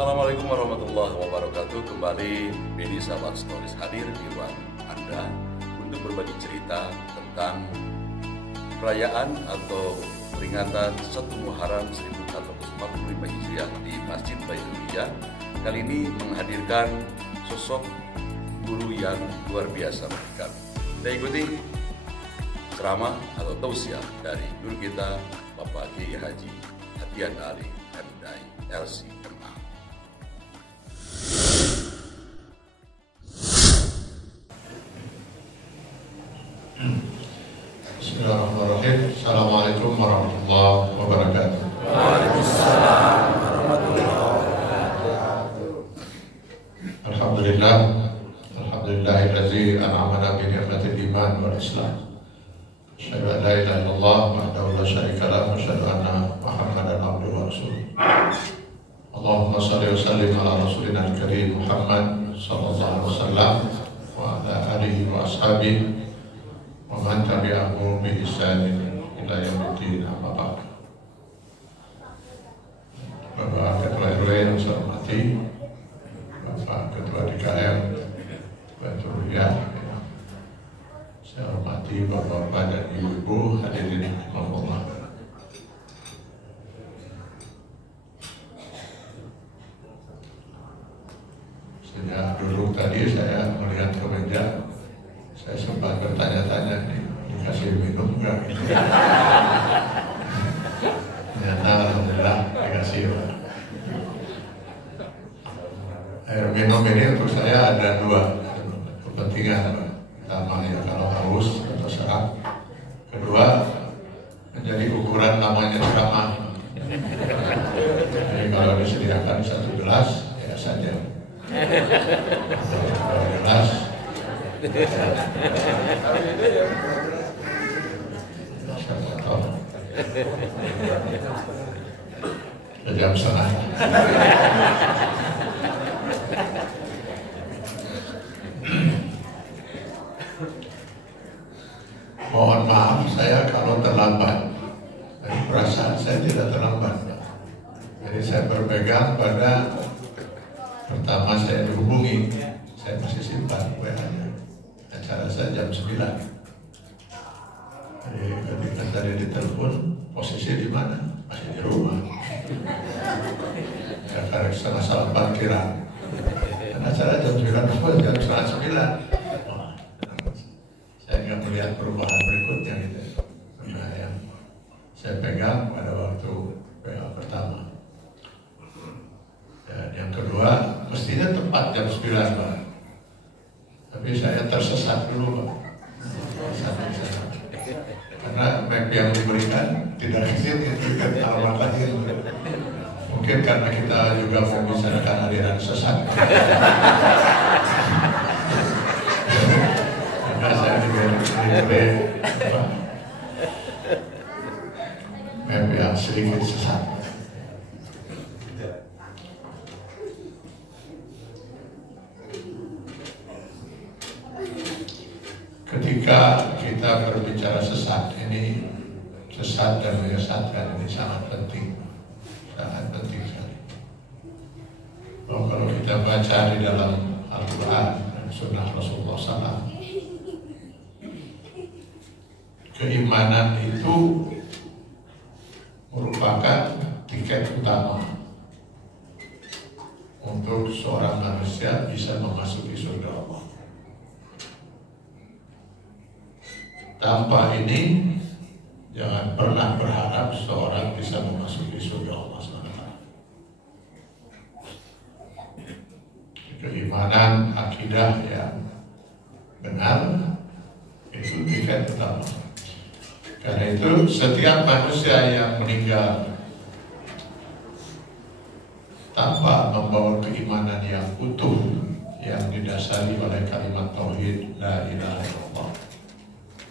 Assalamualaikum warahmatullahi wabarakatuh. Kembali Beni Sahabat Stories hadir di ruang Anda untuk berbagi cerita tentang perayaan atau peringatan 1 Muharram 1445 Hijriah di Masjid Baitullah. Kali ini menghadirkan sosok guru yang luar biasa bagi kami. Kita ikuti ceramah atau tausiah dari guru kita Bapak Kiai Haji Atian Ali MDai LC. Bismillahirrahmanirrahim. Assalamualaikum warahmatullahi wabarakatuh. Waalaikumsalam warahmatullahi wabarakatuh. Alhamdulillah, alhamdulillahillazi an'amana bi ni'matil iman wal islam. Asyhadu an la ilaha illallah wahdahu la syarika lahu wa asyhadu anna Muhammadan abduhu wa rasuluh. Allahumma shalli wa sallim ala rasulina al-karim Muhammad sallallahu alaihi wasallam wa ala alihi wa ashabihi wa man tabi'ahu bi ihsanin ila yaumiddin, amma ba'd. Bapak Ketua RW yang saya hormati, Bapak Ketua DKM Baitullah, saya hormati Bapak-bapak dan Ibu-ibu hadirin rahimakumullah. Sejak dulu tadi saya melihat ke meja, saya sempat bertanya-tanya nih, dikasih minum nggak? Ternyata alhamdulillah dikasih, Pak. Air minum ini untuk saya ada 2 kepentingan, Pak. Pertama ya kalau haus atau serak. Kedua, menjadi ukuran namanya ceramah. Jadi kalau disediakan 1 gelas ya saja. 2 gelas. Siapa tahu jam setengah. Mohon maaf saya kalau terlambat. Tapi perasaan saya tidak terlambat. Jadi saya berpegang pada pertama saya dihubungi, saya masih simpan WA-nya. Acara saya jam 9. Jadi ketika tadi ditelepon, posisi di mana? Masih di rumah. Ya karena salah parkiran. Dan acara jam 9, jam 9. Saya nggak melihat perubahan berikutnya gitu. Nah yang saya pegang pada waktu WA pertama. Dan yang kedua, mestinya tepat jam 9, Pak. Tapi saya tersesat dulu, Pak. Karena map yang diberikan tidak kecil itu kan alamat lahir. Mungkin karena kita juga mau bicarakan aliran sesat. Karena saya diberi map yang sedikit sesat. Ketika kita berbicara sesat ini, sesat dan menyesatkan ini sangat penting sekali. Kalau kita baca di dalam Al-Quran dan Sunnah Rasulullah SAW, keimanan itu merupakan tiket utama untuk seorang manusia bisa memasuki surga Allah. Tanpa ini, jangan pernah berharap seorang bisa memasuki surga Allah SWT. Keimanan, akidah yang benar, itu tiket utama. Karena itu, setiap manusia yang meninggal tanpa membawa keimanan yang utuh, yang didasari oleh kalimat tauhid la ilaha illallah,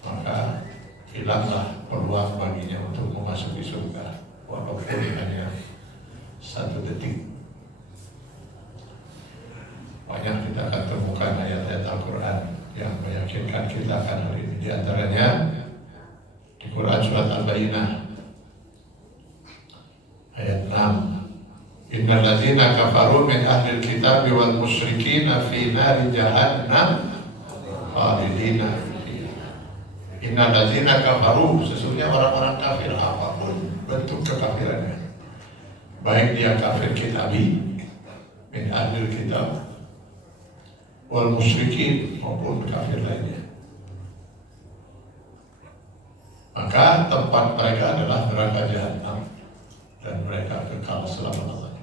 maka hilanglah peluang baginya untuk memasuki surga, walaupun hanya 1 detik. Banyak kita akan temukan ayat-ayat Al-Quran yang meyakinkan kita akan hal ini. Di antaranya di Quran surat Al-Bayyinah ayat 6, Innal ladzina kafaru min ahlil kitab wal musyrikin fi nari jahannam khalidina fiha. Innal ladzina kafaru, sesungguhnya orang-orang kafir apapun bentuk kekafirannya, baik dia kafir kitabi min ahlil kitab wal musyrikin maupun kafir lainnya, maka tempat mereka adalah neraka jahanam dan mereka kekal selama-lamanya.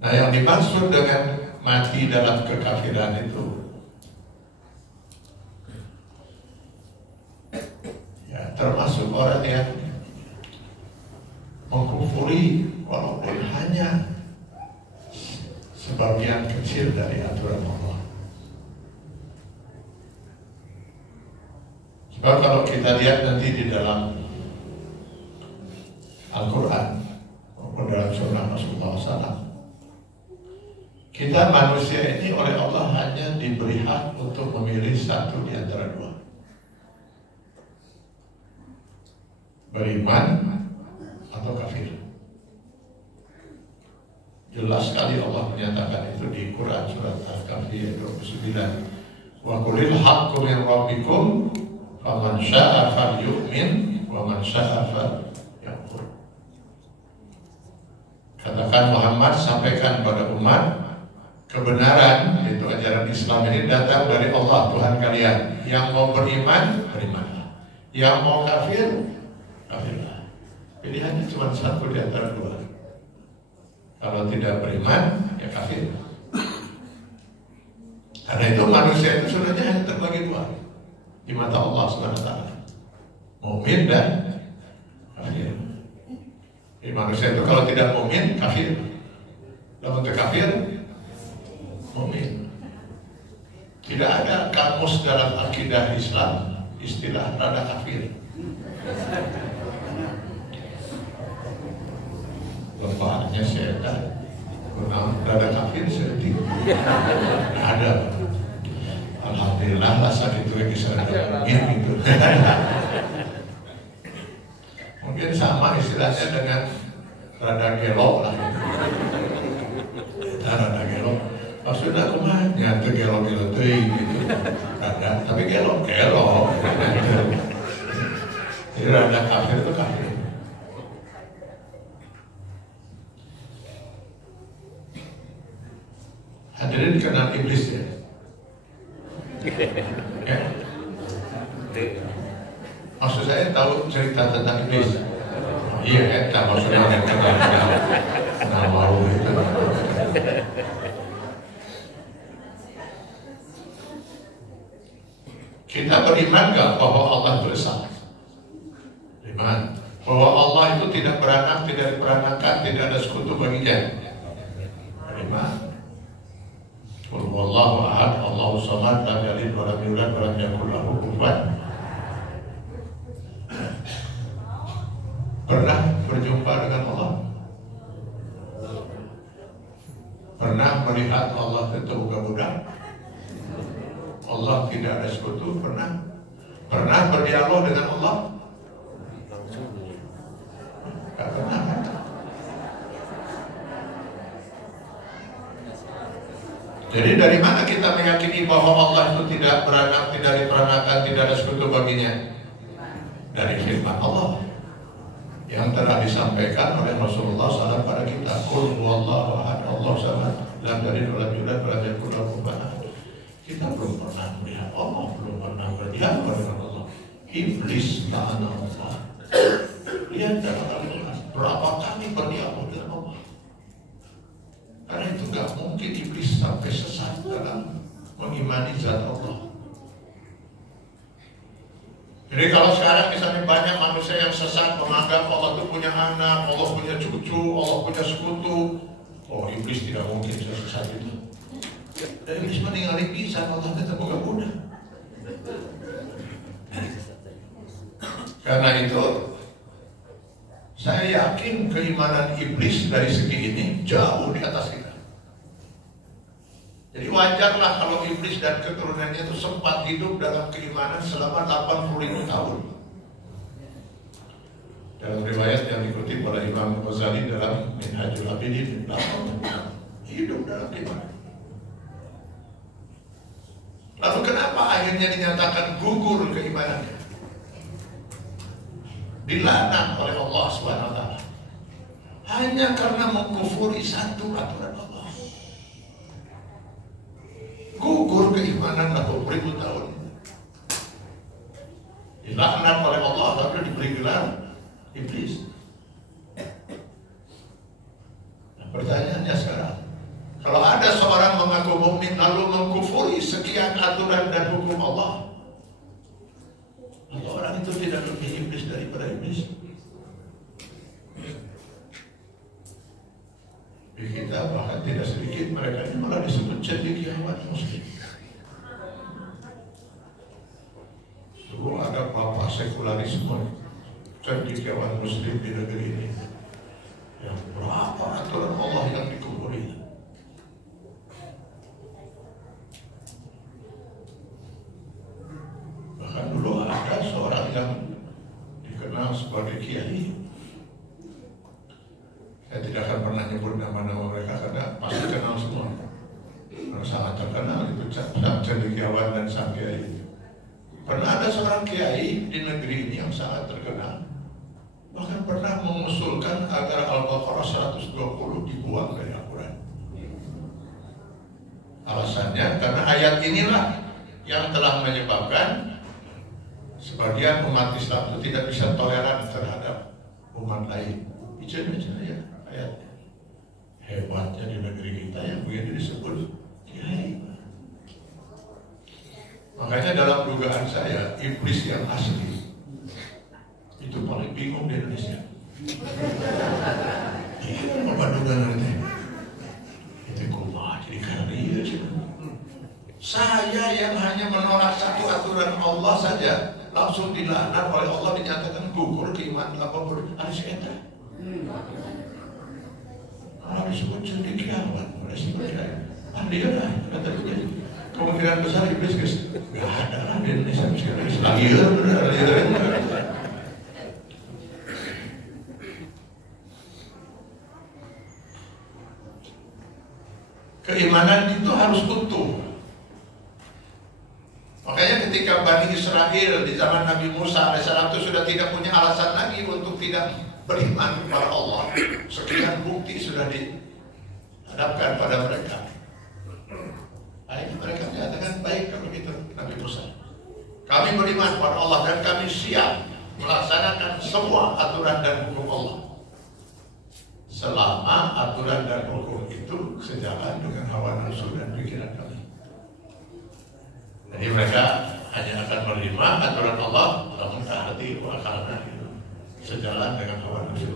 Nah, yang dimaksud dengan mati dalam kekafiran itu ya termasuk orang yang mengkufuri walaupun hanya sebagian kecil dari aturan Allah. Sebab kalau kita lihat nanti di dalam Al-Quran maupun dalam Sunnah Rasulullah SAW, kita manusia ini oleh Allah hanya diberi hak untuk memilih satu di antara dua, beriman atau kafir. Jelas sekali Allah menyatakan itu di Quran surat Al-Kahfi 29. Wa qulil haqqu min rabbikum faman syaa'a falyu'min wa man syaa'a falyakfur. Katakan Muhammad, sampaikan pada umat, kebenaran yaitu ajaran Islam ini datang dari Allah Tuhan kalian. Yang mau beriman, berimanlah. Yang mau kafir, kafirlah. Pilihannya cuma satu di antara dua. Kalau tidak beriman, ya kafir. Karena itu manusia itu sebenarnya hanya terbagi dua di mata Allah SWT, mukmin dan kafir. Jadi manusia itu kalau tidak mukmin, kafir. Kalau untuk kafir, mukmin. Tidak ada kamus dalam akidah Islam istilah rada kafir. Bapaknya setan, rada kafir sedih. Ada. Alhamdulillah lah saat itu yang bisa mungkin gitu. Mungkin sama istilahnya dengan rada gelok lah. Rada gelok. Maksudnya aku mah nyata gelok-gelok tuh gitu. Rada, tapi gelok-gelok. Jadi rada kafir itu kafir. Hadirin kenal iblis ya? Maksud saya tahu cerita tentang iblis? Iya, eta maksudnya yang kenal mau itu. Kita beriman gak bahwa Allah itu esa? Beriman bahwa Allah itu tidak beranak, tidak diperanakan, tidak ada sekutu baginya. Beriman. Qul huwallahu ahad, Allahu samad, lam yalid wa lam yulad wa lam yakul lahu kufuwan. Pernah berjumpa dengan Allah? Pernah melihat Allah ketemu budak? Allah tidak ada sekutu, pernah? Pernah berdialog dengan Allah? Gak pernah. Jadi dari mana kita meyakini bahwa Allah itu tidak beranak, tidak diperanakan, tidak ada sekutu baginya? Dari firman Allah yang telah disampaikan oleh Rasulullah SAW pada kita. Qul huwallahu ahad, Allahu samad, lam yalid wa lam yulad wa lam yakul lahu kufuwan ahad. Kita belum pernah melihat Allah, belum pernah berdialog dengan Allah. Iblis ta'ala Allah. Lihat dalam Al-Quran berapa kali berdialog dengan Allah. Karena itu gak mungkin iblis sampai sesat dalam mengimani zat Allah. Jadi kalau sekarang misalnya banyak manusia yang sesat menganggap Allah itu punya anak, Allah punya cucu, Allah punya sekutu, oh iblis tidak mungkin sesat itu. Dan iblis meninggal bisa Allah ketemu gak mudah. Karena itu saya yakin keimanan iblis dari segi ini jauh di atas kita. Jadi wajarlah kalau iblis dan keturunannya itu sempat hidup dalam keimanan selama 80.000 tahun. Dalam riwayat yang dikutip oleh Imam Ghazali dalam Minhajul Abidin, hidup dalam keimanan. Lalu kenapa akhirnya dinyatakan gugur keimanannya? Dilaknat oleh Allah SWT hanya karena mengkufuri satu aturan Allah. Gugur keimanan 80.000 tahun. Dilaknat oleh Allah lalu diberi gelar iblis. Nah, pertanyaannya sekarang, kalau ada seorang mengaku mukmin lalu mengkufuri sekian aturan dan hukum Allah, atau orang itu tidak lebih iblis daripada iblis? Di kita bahkan tidak sedikit mereka ini malah disebut cendekiawan muslim. Dulu ada papa sekularisme, cendekiawan muslim di negeri ini. Yang berapa aturan Allah yang dikufuri? Bahkan dulu ada seorang yang dikenal sebagai kiai. Saya tidak akan pernah nyebut nama-nama mereka karena pasti kenal semua. Karena sangat terkenal itu cendekiawan dan sang kiai. Pernah ada seorang kiai di negeri ini yang sangat terkenal, bahkan pernah mengusulkan agar Al-Baqarah 120 dibuang dari Al-Quran. Alasannya karena ayat inilah yang telah menyebabkan sebagian umat Islam itu tidak bisa toleran terhadap umat lain. Bicara ya ayat. Hebatnya di negeri kita yang begini disebut kiai. Makanya dalam dugaan saya, iblis yang asli itu paling bingung di Indonesia. Iya, apa dugaan itu? Itu kumah jadi karya sih. Saya yang hanya menolak satu aturan Allah saja langsung dilaknat oleh Allah, dinyatakan gugur keimanan 80 hari sekitar. Kalau disebut cendekiawan, oleh sebagian dia lah kata dia. Kemungkinan besar iblis guys, nggak ada lah di Indonesia misalnya lagi keimanan itu harus utuh. Makanya ketika Bani Israel di zaman Nabi Musa AS itu sudah tidak punya alasan lagi untuk tidak beriman kepada Allah. Sekian bukti sudah dihadapkan pada mereka. Akhirnya mereka menyatakan baik kalau gitu Nabi Musa. Kami beriman kepada Allah dan kami siap melaksanakan semua aturan dan hukum Allah. Selama aturan dan hukum itu sejalan dengan hawa nafsu dan pikiran kami. Jadi mereka hanya akan menerima aturan Allah namun hati akalnya sejalan dengan hawa nafsu.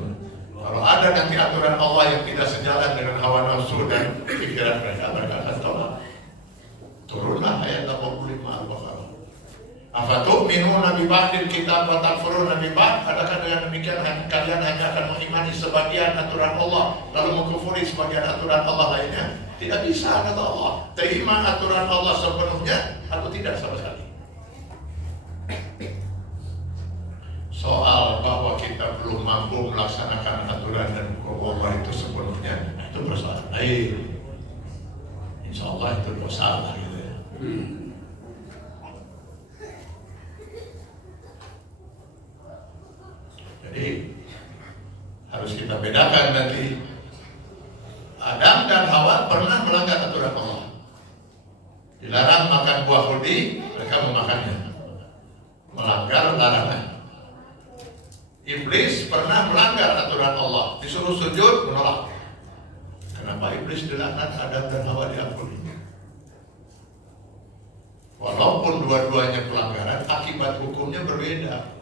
Kalau ada nanti aturan Allah yang tidak sejalan dengan hawa nafsu dan pikiran mereka, mereka akan tolak. Turunlah ayat 85 Al-Baqarah. Afatu'minuna bi ba'dil kitab wa takfuruna bi ba'd? Adakah dengan demikian kalian hanya akan mengimani sebagian aturan Allah lalu mengkufuri sebagian aturan Allah lainnya? Tidak bisa, kata Allah. Terima aturan Allah sepenuhnya atau tidak sama sekali. Soal bahwa kita belum mampu melaksanakan aturan dan hukum Allah itu sepenuhnya, itu persoalan lain. Insya Allah itu dosa lah gitu ya. Jadi harus kita bedakan nanti. Adam dan Hawa pernah melanggar aturan Allah. Dilarang makan buah hudi, mereka memakannya. Melanggar larangan. Iblis pernah melanggar aturan Allah, disuruh sujud, menolak. Kenapa iblis dilaknat, Adam dan Hawa diampuni? Walaupun dua-duanya pelanggaran, akibat hukumnya berbeda.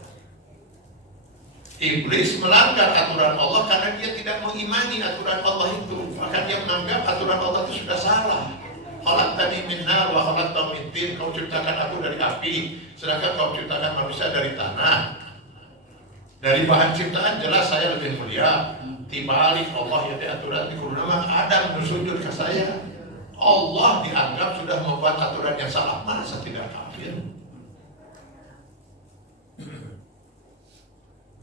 Iblis melanggar aturan Allah karena dia tidak mengimani aturan Allah itu. Maka dia menganggap aturan Allah itu sudah salah. Khalaqtani min nar wa khalaqtahu min tin. Kau ciptakan aku dari api, sedangkan kau ciptakan manusia dari tanah. Dari bahan ciptaan jelas saya lebih mulia. Tibalik Allah ya aturan di nama Adam bersujud ke saya. Allah dianggap sudah membuat aturan yang salah. Masa tidak kafir?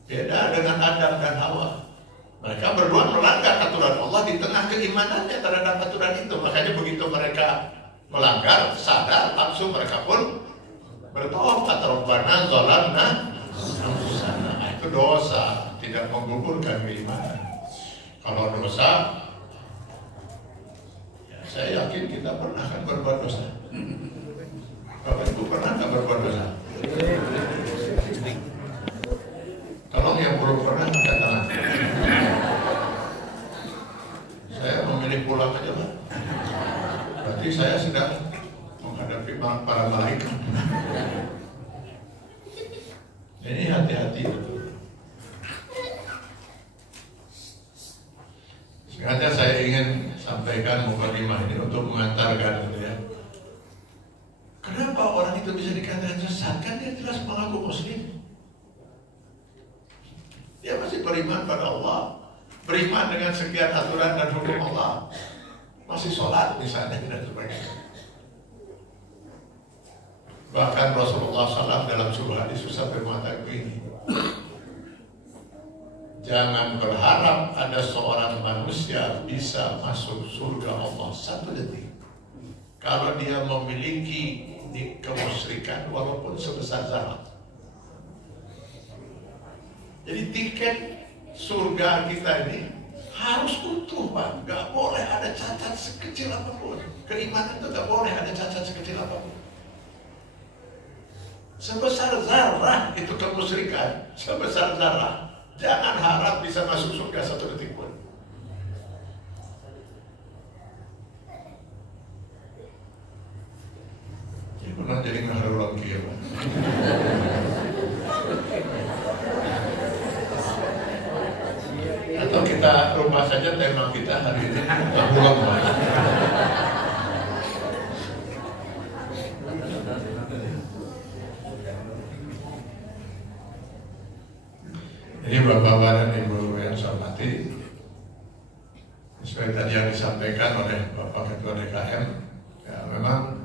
Beda dengan Adam dan Hawa. Mereka berdua melanggar aturan Allah di tengah keimanannya terhadap aturan itu. Makanya begitu mereka melanggar, sadar, langsung mereka pun bertaubat. Rabbana zalamna anfusana. Itu dosa, tidak menggugurkan keimanan. Kalau dosa, ya saya yakin kita pernah kan berbuat dosa. Bapak Ibu pernah nggak berbuat dosa? Tolong yang belum pernah angkat tangan. Saya memilih pulang aja Pak. Berarti saya sedang menghadapi para malaikat. Ini hati-hati betul. Sengaja saya ingin sampaikan mukadimah ini untuk mengantarkan gitu ya. Kenapa orang itu bisa dikatakan sesat? Kan dia jelas mengaku muslim. Dia masih beriman pada Allah, beriman dengan sekian aturan dan hukum Allah, masih sholat misalnya dan sebagainya. Bahkan Rasulullah SAW dalam sebuah hadis sampai mengatakan begini, jangan berharap ada seorang manusia bisa masuk surga Allah satu detik kalau dia memiliki kemusyrikan walaupun sebesar zarah. Jadi tiket surga kita ini harus utuh Pak, nggak boleh ada cacat sekecil apapun. Keimanan itu nggak boleh ada cacat sekecil apapun. Sebesar zarah itu kemusyrikan, sebesar zarah. Jangan harap bisa masuk surga satu detik pun. Ini pernah jadi ngaruh lagi ya Pak. Atau kita rubah saja tema kita hari ini terulang Pak. Ini Bapak-Bapak dan Ibu yang saya hormati, sesuai tadi yang disampaikan oleh Bapak Ketua DKM, ya memang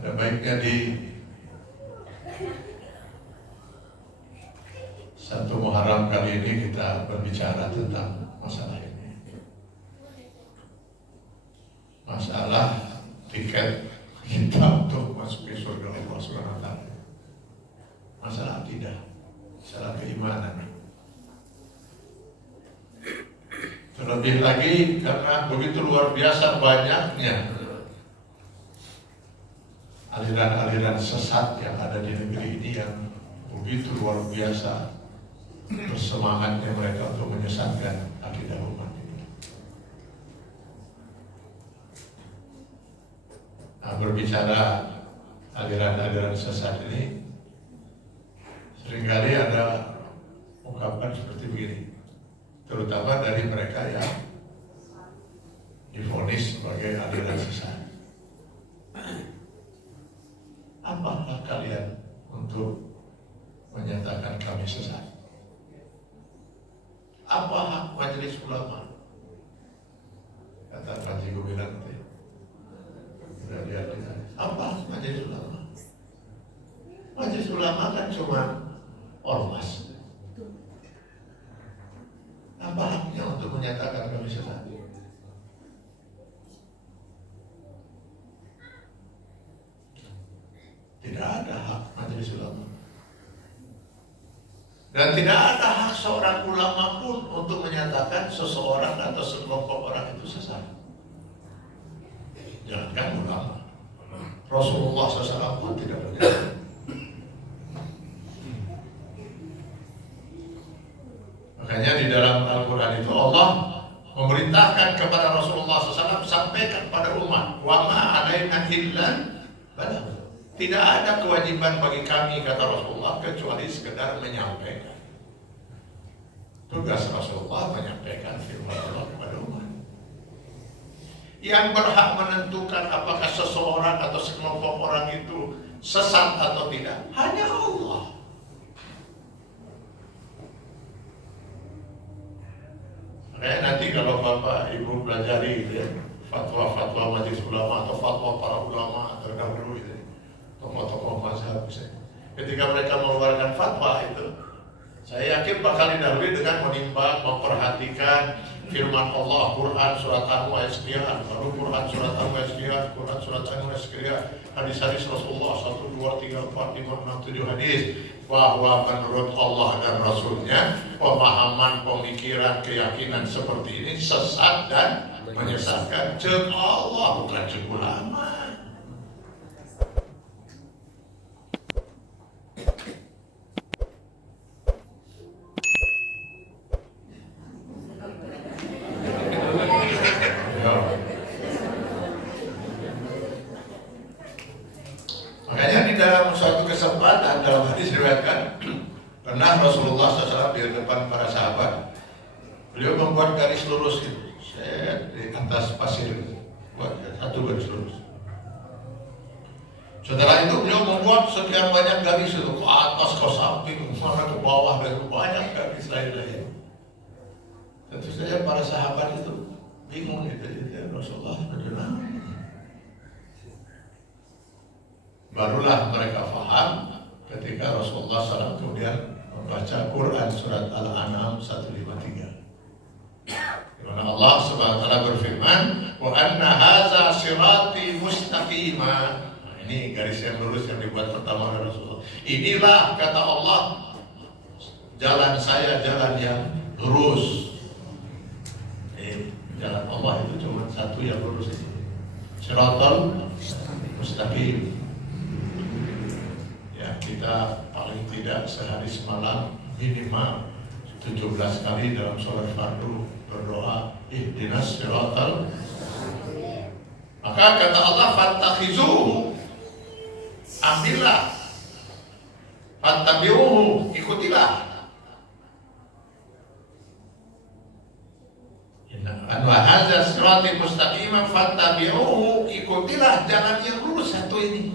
ada baiknya di satu Muharram kali ini kita berbicara tentang masalah ini. Masalah tiket kita untuk masuk ke surga Allah Subhanahu wa Ta'ala. Masalah akidah, masalah keimanan. Terlebih lagi karena begitu luar biasa banyaknya aliran-aliran sesat yang ada di negeri ini yang begitu luar biasa bersemangatnya mereka untuk menyesatkan akidah umat ini. Nah, berbicara aliran-aliran sesat ini, seringkali ada ungkapan seperti begini, terutama dari mereka yang divonis sebagai aliran sesat. Apa hak kalian untuk menyatakan kami sesat? Apa hak majelis ulama? Kata Panji Gumilang nanti. Sudah lihat kita. Apa hak majelis ulama? Majelis ulama kan cuma ormas. Apa haknya untuk menyatakan kami sesat? Tidak ada hak majelis ulama. Dan tidak ada hak seorang ulama pun untuk menyatakan seseorang atau sekelompok orang itu sesat. Jangankan ulama, Rasulullah SAW pun tidak menyatakan. Makanya di dalam Al-Quran itu Allah memerintahkan kepada Rasulullah SAW sampaikan pada umat, wa ma alaina illa balagh. Tidak ada kewajiban bagi kami, kata Rasulullah, kecuali sekedar menyampaikan. Tugas Rasulullah menyampaikan firman Allah kepada umat. Yang berhak menentukan apakah seseorang atau sekelompok orang itu sesat atau tidak, hanya Allah. Makanya nanti kalau Bapak Ibu pelajari ya, fatwa-fatwa majelis ulama atau fatwa para ulama terdahulu itu, tokoh-tokoh mazhab misalnya, ketika mereka mengeluarkan fatwa itu, Saya yakin bakal didahului dengan menimbang, memperhatikan firman Allah, Quran surat An ayat sekian, lalu Quran surat An ayat sekian, Quran surat An ayat sekian, hadis-hadis Rasulullah 1, 2, 3, 4, 5, 6, 7 hadis, bahwa menurut Allah dan Rasulnya pemahaman, pemikiran, keyakinan seperti ini sesat dan menyesatkan. Cek Allah bukan cek ulama. Makanya di dalam suatu kesempatan dalam hadis diriwayatkan pernah Rasulullah SAW di depan para sahabat, beliau membuat garis lurus itu, di atas pasir, buat satu garis lurus. Setelah itu beliau membuat sekian banyak garis itu, ke atas, ke samping, mana ke bawah, dan banyak garis lain-lain. Tentu saja para sahabat itu bingung itu, Rasulullah bagaimana? Barulah mereka faham ketika Rasulullah SAW kemudian membaca Quran surat Al-An'am 153. Di mana Allah Subhanahu wa taala berfirman, "Wa anna hadza sirati mustaqima." Nah, ini garis yang lurus yang dibuat pertama oleh Rasulullah. Inilah kata Allah jalan saya, jalan yang lurus. Jalan Allah itu cuma satu yang lurus itu. Siratal mustaqim. Kita paling tidak sehari semalam minimal 17 kali dalam sholat fardu berdoa ihdinas siratal. Maka kata Allah fattakhizuhu, ambillah, fattabi'uhu, ikutilah. Wa hadza siratal mustaqim fattabi'uhu, ikutilah jalan yang lurus satu ini.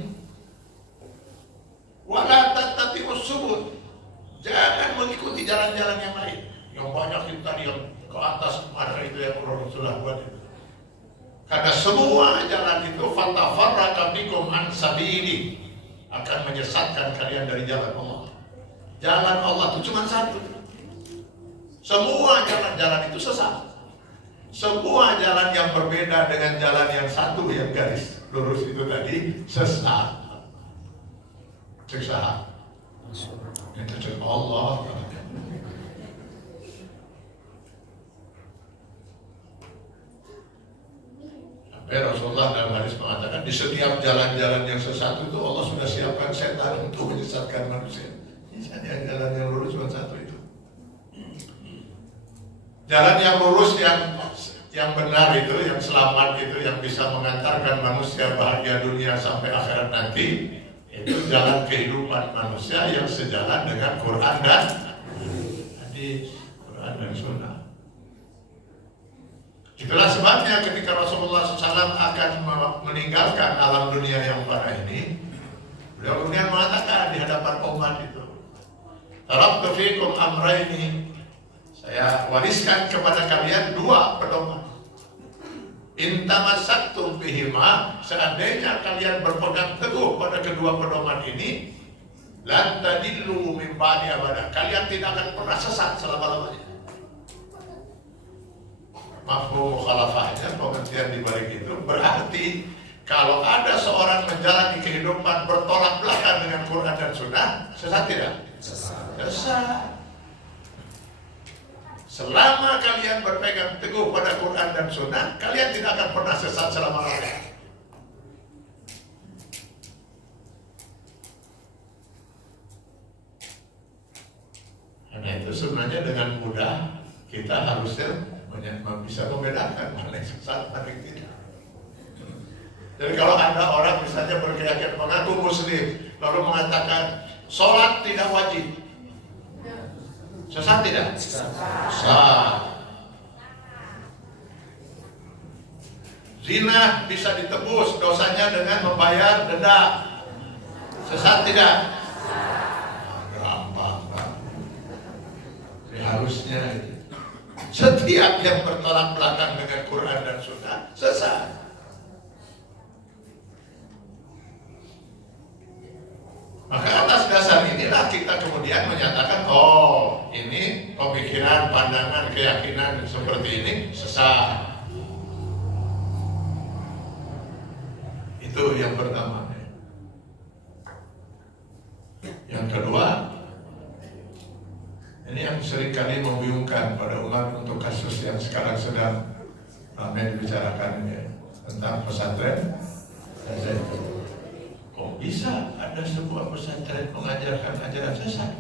Wala tattabi'us subul, jangan mengikuti jalan-jalan yang lain. Yang banyak itu tadi yang ke atas ada itu yang Rasulullah buat itu. Karena semua jalan itu fatafarraqa bikum an sabili, akan menyesatkan kalian dari jalan Allah. Jalan Allah itu cuma satu. Semua jalan-jalan itu sesat. Semua jalan yang berbeda dengan jalan yang satu yang garis lurus itu tadi sesat. Siksa itu cek Allah. Sampai Rasulullah dalam hadis mengatakan di setiap jalan-jalan yang sesat itu Allah sudah siapkan setan untuk menyesatkan manusia. Misalnya jalan yang lurus cuma satu itu. Jalan yang lurus yang benar itu, yang selamat itu, yang bisa mengantarkan manusia bahagia dunia sampai akhirat nanti. Itu jalan kehidupan manusia yang sejalan dengan Quran dan hadis, Quran dan Sunnah. Itulah sebabnya ketika Rasulullah SAW akan meninggalkan alam dunia yang fana ini, beliau kemudian mengatakan di hadapan umat itu, taraktu fikum amrayni, saya wariskan kepada kalian dua pedoman. In tamassaktum bihima, seandainya kalian berpegang teguh pada kedua pedoman ini, lan tadillu min ba'di abadah, kalian tidak akan pernah sesat selama-lamanya. Mafhum mukhalafahnya, pengertian di balik itu berarti kalau ada seorang menjalani kehidupan bertolak belakang dengan Quran dan Sunnah, sesat tidak? Sesat. Selama kalian berpegang teguh pada Quran dan Sunnah, kalian tidak akan pernah sesat selama-lamanya. Karena itu sebenarnya dengan mudah kita harusnya bisa membedakan mana yang sesat, mana yang tidak. Jadi kalau ada orang misalnya berkeyakinan mengaku Muslim, lalu mengatakan sholat tidak wajib, sesat tidak? Sesat. Zina bisa ditebus dosanya dengan membayar denda, sesat tidak? Gampang, Pak. Harusnya setiap yang bertolak belakang dengan Quran dan Sunnah sesat. Maka atas dasar inilah kita kemudian menyatakan, oh, pemikiran, pandangan, keyakinan seperti ini sesat. Itu yang pertama. Yang kedua, ini yang seringkali membingungkan pada umat untuk kasus yang sekarang sedang ramai dibicarakan ini tentang pesantren. Kok bisa ada sebuah pesantren mengajarkan ajaran sesat?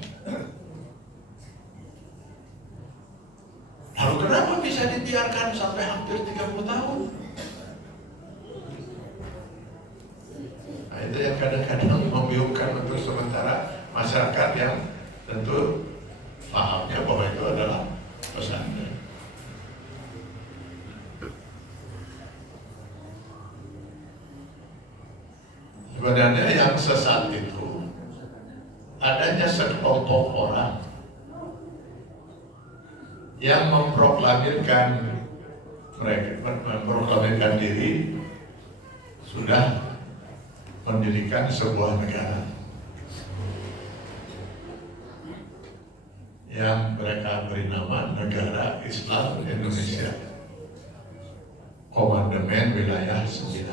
Lalu kenapa bisa dibiarkan sampai hampir 30 tahun? Nah, itu yang kadang-kadang membingungkan untuk sementara masyarakat yang tentu pahamnya bahwa itu adalah pesantren. Sebenarnya yang sesat itu adanya sekelompok orang yang memproklamirkan diri sudah mendirikan sebuah negara yang mereka beri nama Negara Islam Indonesia, Komandemen Wilayah 9.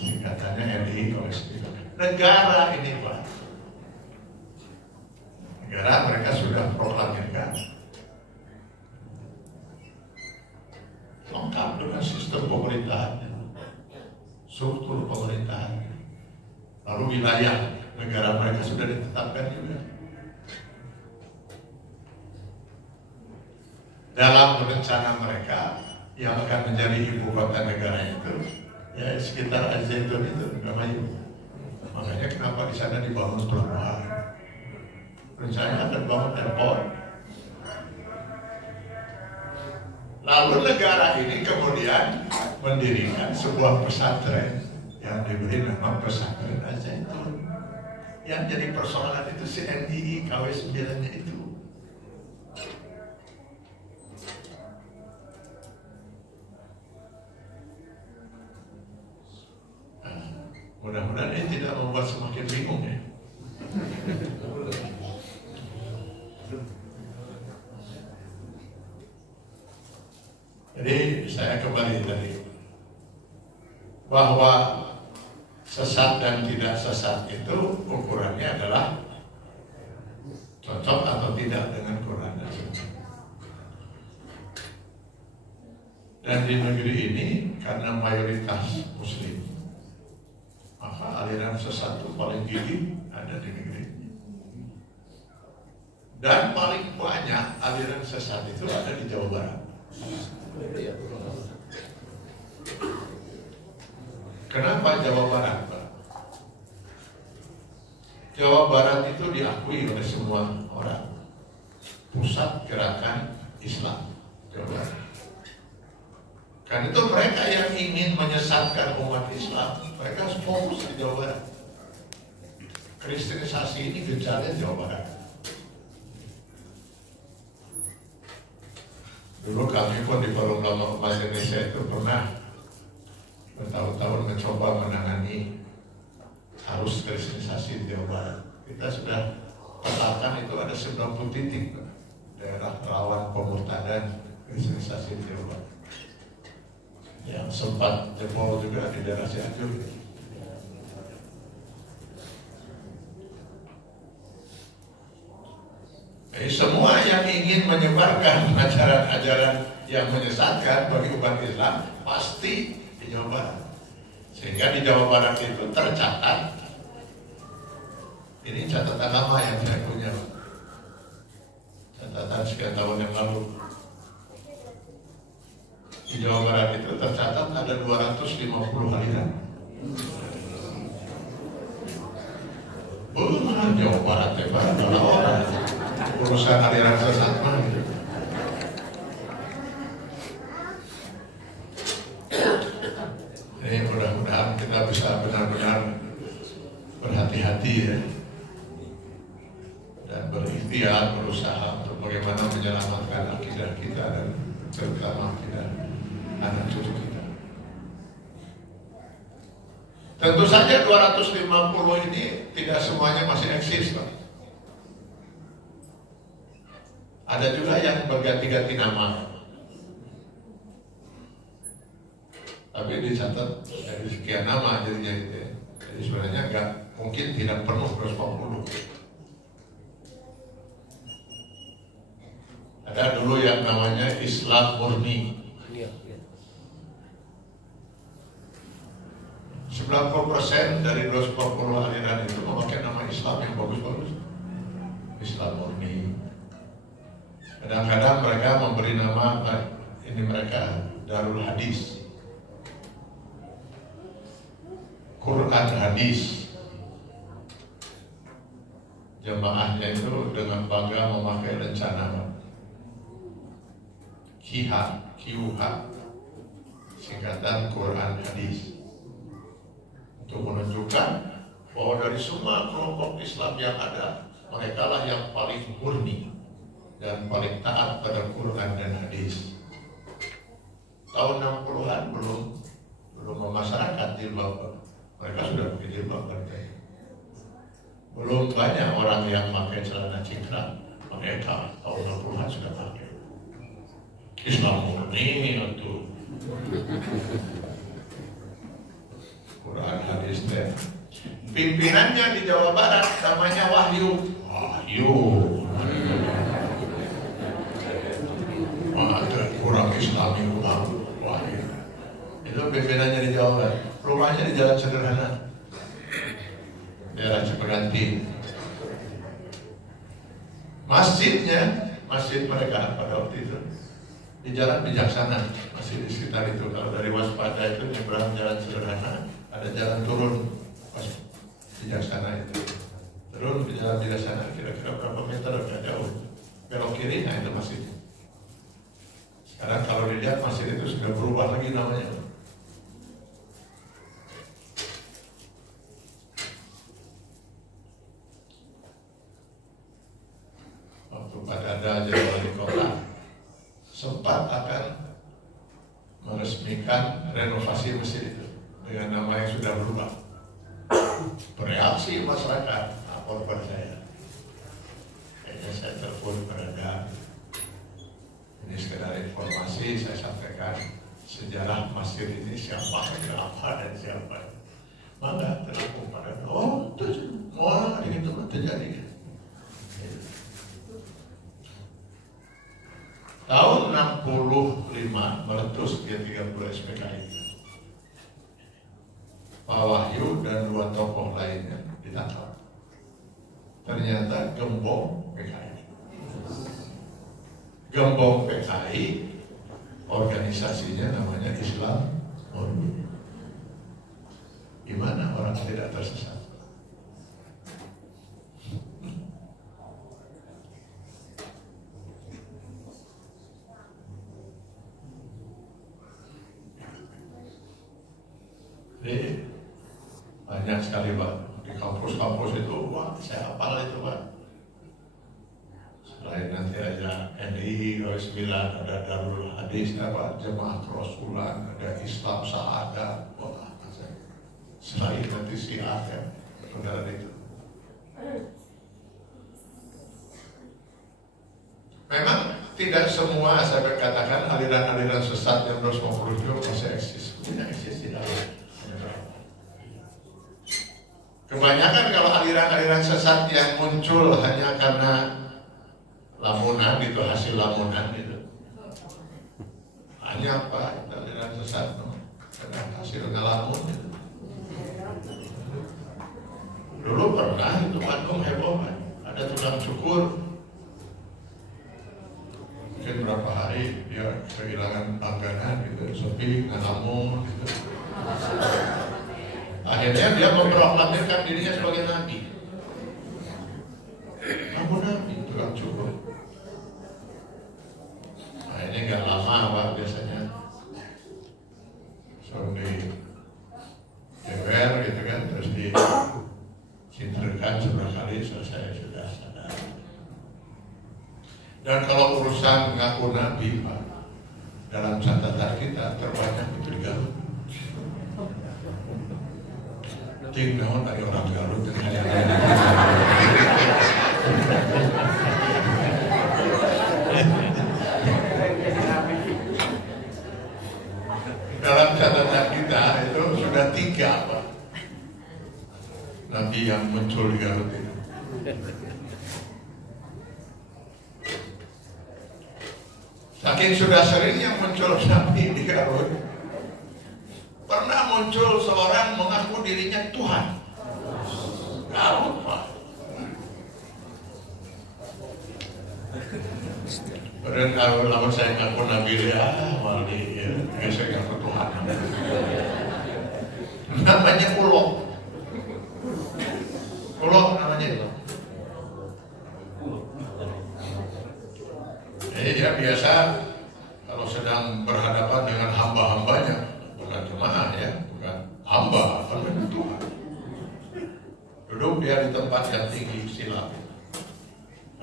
Singkatannya NI KW9. Negara ini Pak, negara mereka sudah proklamirkan lengkap dengan sistem pemerintahan, struktur pemerintahan, lalu wilayah negara mereka sudah ditetapkan juga. Dalam rencana mereka yang akan menjadi ibu kota negara itu, ya sekitar Al-Zaitun itu, Indramayu. Makanya kenapa di sana dibangun perumahan? Rencananya akan bangun airport. Lalu negara ini kemudian mendirikan sebuah pesantren yang diberi nama Pesantren Al-Zaitun. Yang jadi persoalan itu si NII KW9-nya itu. Mudah-mudahan ini tidak membuat semakin bingung ya. Jadi saya kembali tadi bahwa sesat dan tidak sesat itu ukurannya adalah cocok atau tidak dengan Quran dan Sunnah. Dan di negeri ini karena mayoritas Muslim, maka aliran sesat itu paling gigih ada di negeri ini. Dan paling banyak aliran sesat itu ada di Jawa Barat. Kenapa Jawa Barat, Pak? Jawa Barat itu diakui oleh semua orang pusat gerakan Islam Jawa Barat. Karena itu mereka yang ingin menyesatkan umat Islam, mereka harus fokus di Jawa Barat. Kristenisasi ini gejalanya Jawa Barat. Dulu kami pun di Forum Ulama Umat Indonesia itu pernah bertahun-tahun mencoba menangani arus kristenisasi di Jawa Barat. Kita sudah petakan itu ada 90 titik daerah rawan pemurtadan kristenisasi di Jawa Barat. Yang sempat jebol juga di daerah Cianjur. Semua yang ingin menyebarkan ajaran-ajaran yang menyesatkan bagi umat Islam pasti di Jawa Barat. Sehingga di Jawa Barat itu tercatat, ini catatan lama yang saya punya, catatan sekian tahun yang lalu. Di Jawa Barat itu tercatat ada 250 aliran. Jawa Barat ya Pak, adalah orang urusan aliran sesat mah. Ini mudah-mudahan kita bisa benar-benar berhati-hati ya, dan berikhtiar, berusaha untuk bagaimana menyelamatkan akidah kita dan terutama akidah anak cucu kita. Tentu saja 250 ini tidak semuanya masih eksis, Pak. Ada juga yang berganti-ganti nama, tapi dicatat dari sekian nama jadinya gitu ya. Jadi sebenarnya nggak mungkin tidak penuh 140. Ada dulu yang namanya Islam murni. 90% dari 240 aliran itu memakai nama Islam yang bagus-bagus. Islam murni. Kadang-kadang mereka memberi nama ini mereka Darul Hadis, Quran Hadis. Jemaahnya itu dengan bangga memakai rencana QH, singkatan Quran Hadis, untuk menunjukkan bahwa dari semua kelompok Islam yang ada, mereka lah yang paling murni dan paling taat pada Quran dan hadis. Tahun 60-an belum memasyarakat jilbab, mereka sudah pakai jilbab katanya. Belum banyak orang yang pakai celana cingkrang, mereka tahun 60-an sudah pakai. Islam murni untuk Quran hadis teh. Pimpinannya di Jawa Barat namanya Wahyu. Kurang Islami, kurang Wahyu. Itu pimpinannya di Jawa Barat. Rumahnya di Jalan Sederhana, daerah Cipeganti. Masjid mereka pada waktu itu di Jalan Bijaksana, masih di sekitar itu. Kalau dari Waspada itu nyebrang Jalan Sederhana, ada jalan turun Bijaksana itu. Turun di Jalan Bijaksana kira-kira berapa meter, agak jauh. Belok kiri, nah itu masjid. Sekarang kalau dilihat masjid itu sudah berubah lagi namanya. Waktu Pak Dada jadi wali kota, sempat akan meresmikan renovasi masjid itu dengan nama yang sudah berubah. Bereaksi masyarakat, lapor pada saya. Kayaknya saya telepon Dada. Ini sekedar informasi saya sampaikan sejarah masjid ini, siapa yang apa dan siapa. Maka telepon pada Dada. Oh, itu mau itu terjadi. Tahun 65 meletus dia 30 SPKI. Pak Wahyu dan 2 tokoh lainnya ditangkap. Ternyata gembong PKI. Gembong PKI, organisasinya namanya Islam Murni. Gimana orang tidak tersesat? Jadi banyak sekali Pak, di kampus-kampus itu, wah saya hafal itu Pak. Selain nanti aja NI, OS9, ada Darul Hadis, ada Jemaah Kerasulan, ada Islam Sa'adah, wah selain nanti Syiah ya, saudara itu. Memang tidak semua saya katakan aliran-aliran sesat yang 250 juga masih eksis, tidak eksis tidak. Kebanyakan kalau aliran-aliran sesat yang muncul hanya karena lamunan gitu, hasil lamunan gitu. Hanya apa? Aliran sesat karena hasilnya lamun gitu. Dulu pernah itu Bandung heboh kan, ada tukang cukur. Mungkin berapa hari dia kehilangan langganan gitu, sepi, ngalamun gitu. Akhirnya dia memproklamirkan dirinya sebagai nabi. Aku nabi, tukang cukur. Nah ini gak lama Pak biasanya. Sampai jewer gitu kan, terus disinterkan seberapa kali selesai sudah sadar. Dan kalau urusan ngaku nabi Pak, dalam catatan kita terbanyak itu di Garut. Ting naon dari orang Garut yang hanya Nabi yang muncul di Garut itu. Saking sudah sering yang muncul Nabi di Garut, pernah muncul seorang mengaku dirinya Tuhan. Garut, Pak. Padahal kalau lama saya ngaku Nabi, wali, ya saya ngaku Tuhan. Namanya Ulo. Ulo namanya itu. Jadi dia biasa kalau sedang berhadapan dengan hamba-hambanya, bukan jemaah ya, bukan hamba, bukan Tuhan. Duduk dia di tempat yang tinggi silam.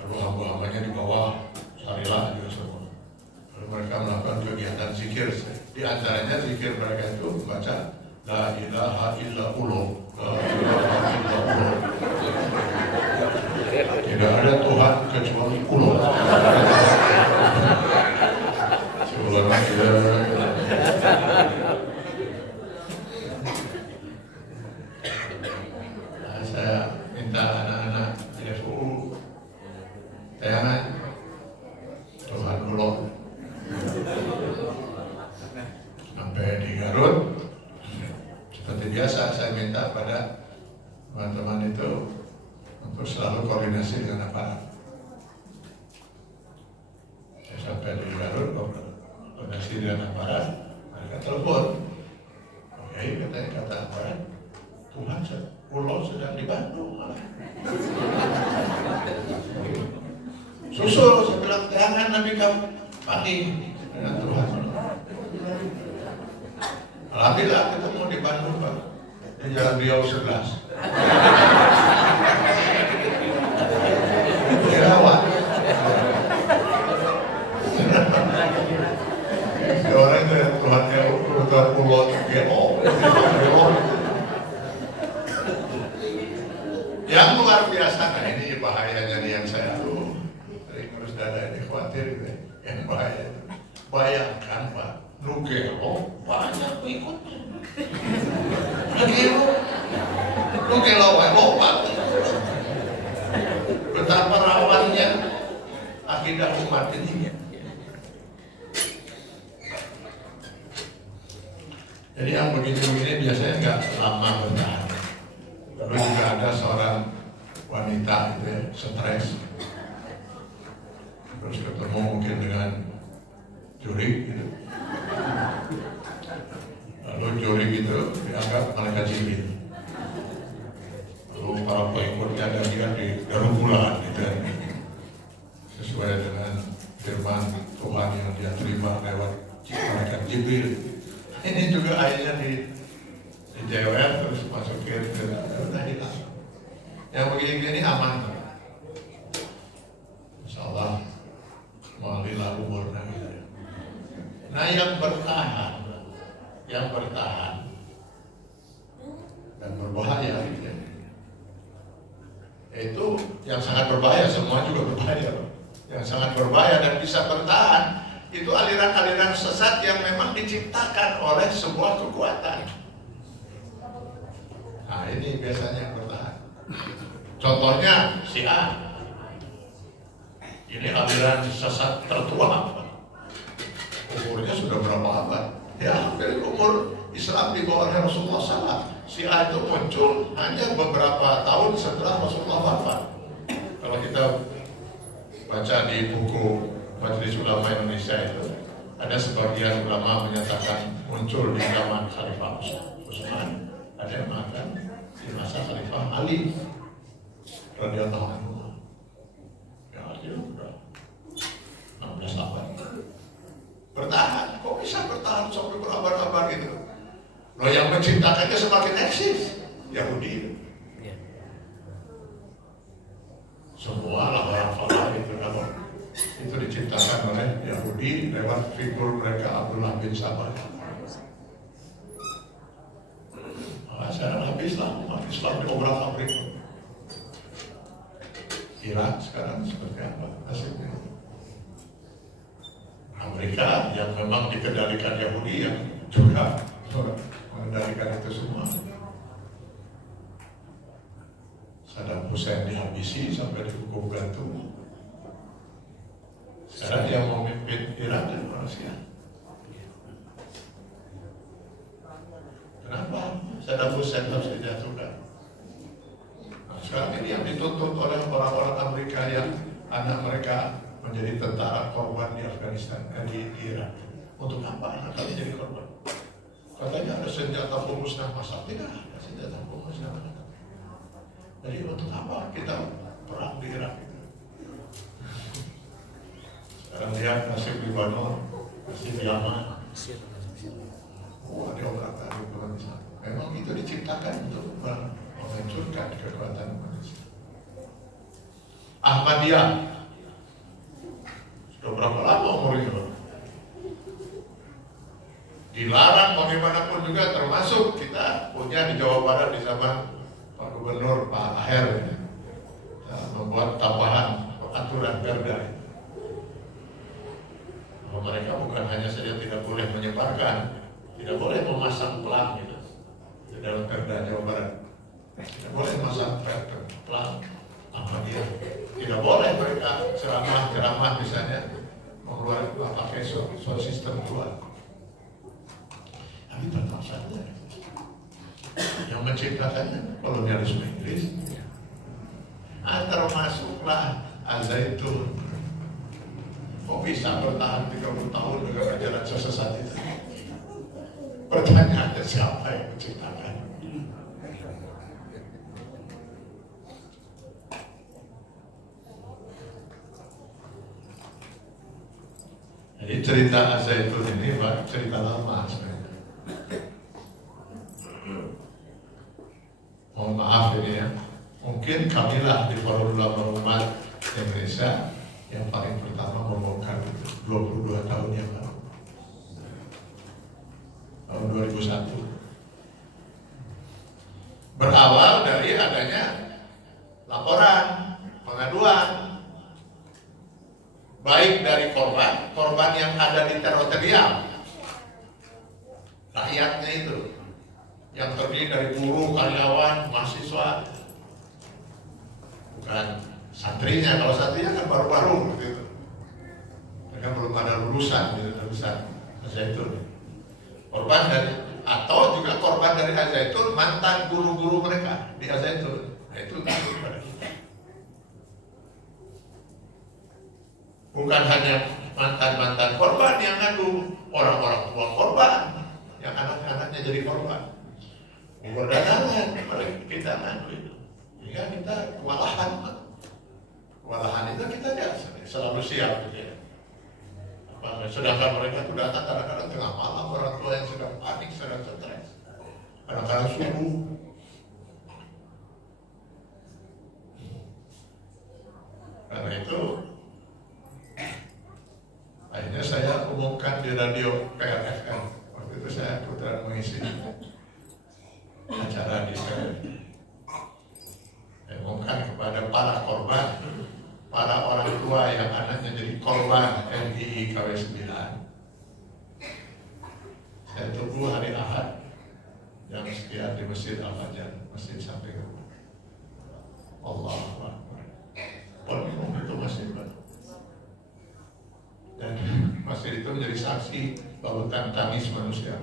Lalu hamba-hambanya di bawah, sarilah juga semua. Lalu mereka melakukan kegiatan zikir. Di antaranya zikir mereka itu membaca La ilaha illa Allah, La ilaha illa Allah. Tidak ada Tuhan kecuali Allah. Nah, saya minta anak-anak FU jangan Tuhan Allah. Sampai di Garut seperti biasa saya minta pada teman-teman itu untuk selalu koordinasi dengan aparat. Saya sampai di Garut koordinasi dengan aparat, mereka telepon. Oke, kata aparat, Tuhan Pulau sedang di Bandung malah. Susul, saya bilang jangan Nabi kamu panggil dengan Tuhan. Alhamdulillah ketemu di Bandung, Pak, di Jalan Riau 11. Dirawat. Orang dari Tuhannya Tuhan Pulau GO. Yang luar biasa, nah ini bahayanya nih yang saya sering ngurus dada ini khawatir gitu, yang bahaya itu. Bayangkan Pak, Nugelo banyak pengikutnya. Nugelo Pak. Betapa rawannya akidah umat ini. Jadi yang begini-begini biasanya nggak lama bertahan. Lalu juga ada seorang wanita gitu ya, stres. Terus ketemu mungkin dengan juri gitu. Lalu juri gitu dianggap malaikat Jibril. Lalu para pengikutnya ada dia di darunggulan gitu ya. Sesuai dengan firman Tuhan yang dia terima lewat malaikat Jibril. Ini juga akhirnya di JWR terus masukin ke udah hilang. Yang begini-gini aman. Insyaallah melalui lalu murna gitu. Nah yang bertahan dan berbahaya gitu ya. Itu yang sangat berbahaya, semua juga berbahaya. Yang sangat berbahaya dan bisa bertahan itu aliran-aliran sesat yang memang diciptakan oleh sebuah kekuatan. Nah ini biasanya yang bertahan. Contohnya Syiah. Ini aliran sesat tertua. Umurnya sudah berapa abad? Ya dari umur Islam di bawah Rasulullah SAW. Syiah itu muncul hanya beberapa tahun setelah Rasulullah wafat. Kalau kita baca di buku Majelis Ulama Indonesia itu ada sebagian ulama menyatakan muncul di zaman Khalifah Utsman, ada yang mengatakan di masa Khalifah Ali radhiyallahu anhu. Ya itu sudah 16 abad. Bertahan, kok bisa bertahan sampai berabad-abad gitu? Loh yang menciptakannya semakin eksis, Yahudi. Semua lah orang-orang itu apa? Itu diciptakan oleh Yahudi lewat figur mereka Abdullah bin Sabah. Nah, sekarang habislah umat Islam diobrak-abrik. Irak sekarang seperti apa nasibnya? Amerika yang memang dikendalikan Yahudi yang juga mengendalikan itu semua. Saddam Hussein dihabisi sampai dihukum gantung. Sekarang yang mau memimpin Irak dan Rusia. Kenapa Saddam Hussein harus dijatuhkan? Nah, sekarang ini yang dituntut oleh orang-orang Amerika yang anak mereka menjadi tentara korban di Afghanistan, di Irak. Untuk apa anak kalian jadi korban? Katanya ada senjata pemusnah massal. Tidak ada senjata pemusnah massal. Jadi untuk apa kita perang di Irak itu? Sekarang lihat nasib Libanon, nasib Yaman. Oh, ada orang teman di sana. Memang itu diciptakan untuk menghancurkan kekuatan manusia. Ahmadiyah sudah berapa lama umurnya? Dilarang bagaimanapun juga, termasuk kita punya di Jawa Barat di zaman Pak Gubernur Pak Aher membuat tambahan aturan perda. Bahwa mereka bukan hanya saja tidak boleh menyebarkan, tidak boleh memasang pelang gitu di dalam perda Jawa Barat. Tidak boleh memasang pelang Ahmadiyah. Tidak boleh mereka ceramah misalnya mengeluarkan pakai sound system keluar. Tapi tetap saja yang menciptakannya kolonialisme Inggris. Termasuklah Al-Zaitun. Kok bisa bertahan 30 tahun dengan ajaran sesat itu? Pertanyaannya siapa yang menciptakan? Jadi cerita Al-Zaitun ini cerita lama sebenarnya. Mohon maaf ini ya, mungkin kamilah di Forum Ulama Umat Indonesia yang paling pertama membongkar 22 tahun yang lalu, tahun 2001. Berawal dari adanya laporan, pengaduan, baik dari korban yang ada di teritorial, rakyatnya itu, yang terdiri dari buruh, karyawan, mahasiswa, bukan santrinya. Kalau santrinya kan baru-baru gitu, mereka belum ada lulusan Al-Zaitun. Korban dari, atau juga korban dari Al-Zaitun, mantan guru-guru mereka di Al-Zaitun. Nah, itu takut pada kita. Bukan hanya mantan-mantan korban yang ngadu, orang-orang tua korban, yang anak-anaknya jadi korban. Berdatangan mereka kita ngadu itu. Jika kita kewalahan itu kita selalu siap gitu ya. Sedangkan mereka itu datang kadang-kadang tengah malam, orang tua yang sedang panik, sedang stres, kadang-kadang subuh. Karena itu akhirnya saya umumkan di radio PRFM. Waktu itu saya kebetulan mengisi acara di PRFM. Saya umumkan kepada para korban, para orang tua yang anaknya jadi korban NII KW9. Saya tunggu hari Ahad jam sekian di Masjid Al-Fajar, masjid samping rumah. Allahu Akbar. Penuh itu masjid baru. Dan masjid itu menjadi saksi balutan tangis manusia.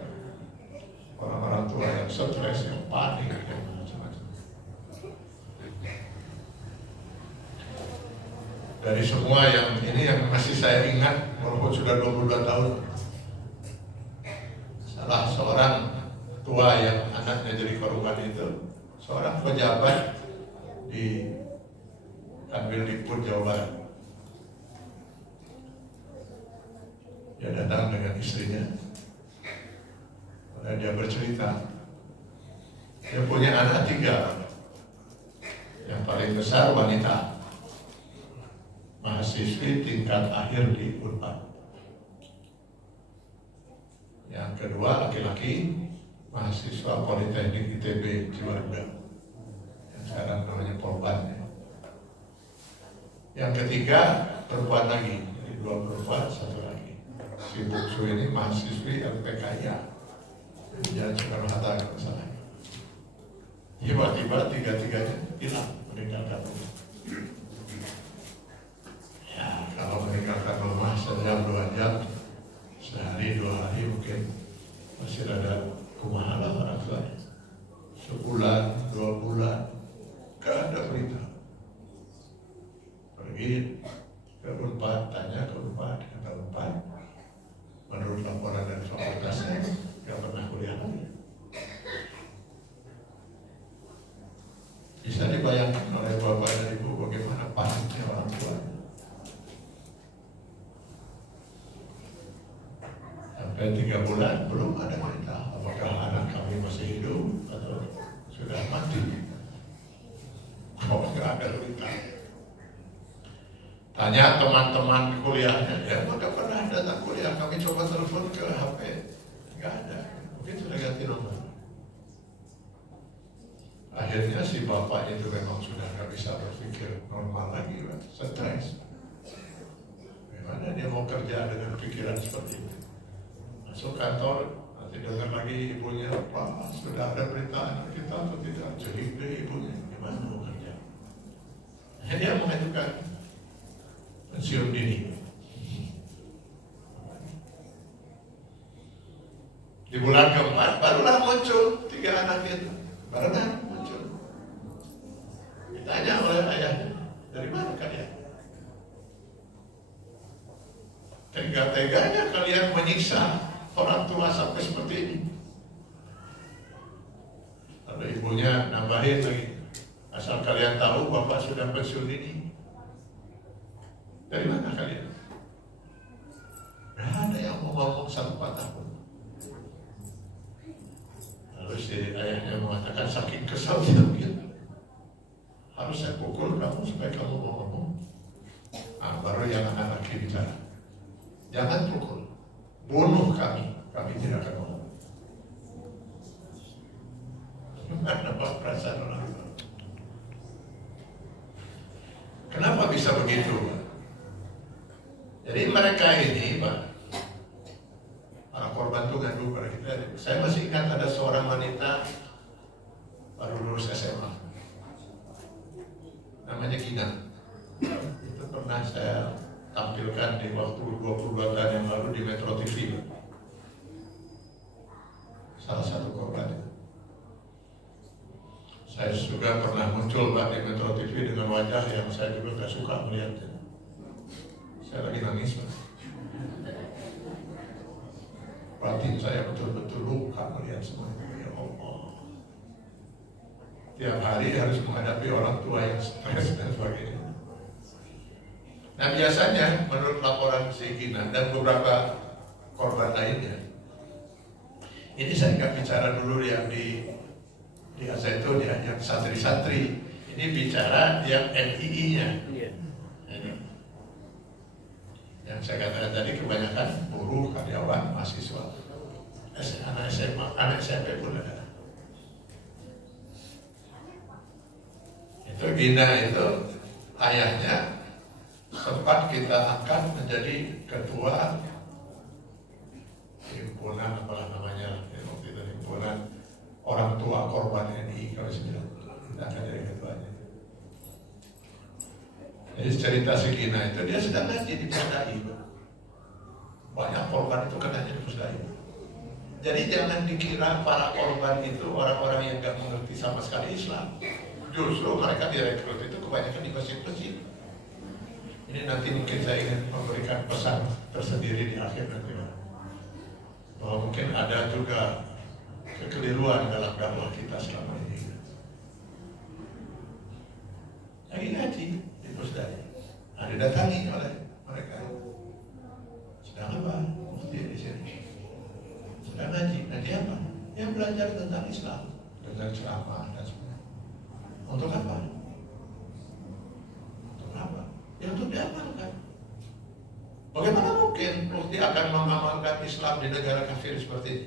Orang-orang tua yang stres, yang panik, yang macam-macam. Dari semua yang ini yang masih saya ingat, walaupun sudah 22 tahun, salah seorang tua yang anaknya jadi korban itu, seorang pejabat di Kanwil-Dikbud Jawa Barat. Dia datang dengan istrinya. Dan dia bercerita, dia punya anak 3. Yang paling besar wanita, mahasiswi tingkat akhir di Unpad. Yang kedua laki-laki, mahasiswa Politeknik ITB Cibarengga, yang sekarang namanya Polban. Yang ketiga perempuan lagi, jadi 2 perempuan, 1 laki. Si bungsu ini mahasiswi LPKIA, Jalan Soekarno-Hatta kalau salah. Tiba-tiba tiga-tiganya hilang, meninggalkan rumah. Ya, kalau meninggalkan rumah sejam 2 jam, sehari 2 hari mungkin masih ada kumaha orang tua. Sebulan, 2 bulan, gak ada berita. Pergi ke Unpad, tanya ke Unpad, kata Unpad, menurut laporan dari fakultasnya, gak pernah kuliah lagi. Bisa dibayangkan oleh bapak dan ibu bagaimana paniknya orang tua. Sampai 3 bulan belum ada berita apakah anak kami masih hidup atau sudah mati. Kalau nggak ada berita, tanya teman-teman kuliahnya, ya nggak pernah datang kuliah. Kami coba telepon ke HP, nggak ada. Mungkin sudah ganti nomor. Akhirnya si bapak itu memang sudah nggak bisa berpikir normal lagi, stres. Bagaimana dia mau kerja dengan pikiran seperti itu? Masuk kantor, nanti dengar lagi ibunya, Pak, sudah ada berita anak kita atau tidak? Jadi deh ibunya, gimana mau kerja? Dia mengajukan pensiun dini. Di bulan keempat barulah muncul 3 anak itu, barulah muncul. Ditanya oleh ayahnya, dari mana kalian? Tega-teganya kalian menyiksa orang tua sampai seperti ini. Lalu ibunya nambahin lagi, asal kalian tahu bapak sudah pensiun ini. Dari mana kalian? Nah, ada yang mau ngomong 1 tahun. Lalu si ayahnya mengatakan saking kesal gitu, harus saya pukul kamu supaya kamu mau ngomong. Nah, baru yang anak laki bicara, jangan pukul, bunuh kami tidak akan ngomong. Apa perasaan orang tua? Kenapa bisa begitu, Pak? Jadi mereka ini, Pak, para korban itu ngadu pada kita. Saya masih ingat ada seorang wanita baru lulus SMA, namanya Gina. Itu pernah saya tampilkan di waktu 22 tahun yang lalu di Metro TV, Pak. Salah satu korban. Saya juga pernah muncul, Pak, di Metro TV dengan wajah yang saya juga gak suka melihatnya. Saya lagi nangis, Pak. Batin saya betul-betul luka melihat semuanya. Ya Allah, tiap hari harus menghadapi orang tua yang stres dan sebagainya. Nah, biasanya menurut laporan si Gina dan beberapa korban lainnya, ini saya nggak bicara dulu yang di Al-Zaitun ya, yang santri-santri. Ini bicara yang NII-nya. Yang saya katakan tadi kebanyakan buruh, karyawan, mahasiswa, anak SMA, anak SMP pun ada. Itu Gina itu ayahnya sempat kita angkat menjadi ketua himpunan, apalah namanya waktu itu, himpunan orang tua korban NII kalau saya bilang, kita akan jadi ketuanya. Jadi cerita si Gina itu, dia sedang ngaji di Pusdai. Banyak korban itu kenanya di Pusdai. Jadi jangan dikira para korban itu orang-orang yang gak mengerti sama sekali Islam. Justru mereka direkrut itu kebanyakan di masjid-masjid. Ini nanti mungkin saya ingin memberikan pesan tersendiri di akhir nanti, bahwa mungkin ada juga kekeliruan dalam dakwah kita selama ini. Lagi ngaji di Pusdai, didatangi oleh mereka. Sedang apa? Mufti di sini. Sedang ngaji. Ngaji apa? Yang belajar tentang Islam, tentang ceramah dan sebagainya. Untuk apa? Untuk apa? Ya untuk diamalkan. Bagaimana mungkin Mufti akan mengamalkan Islam di negara kafir seperti ini?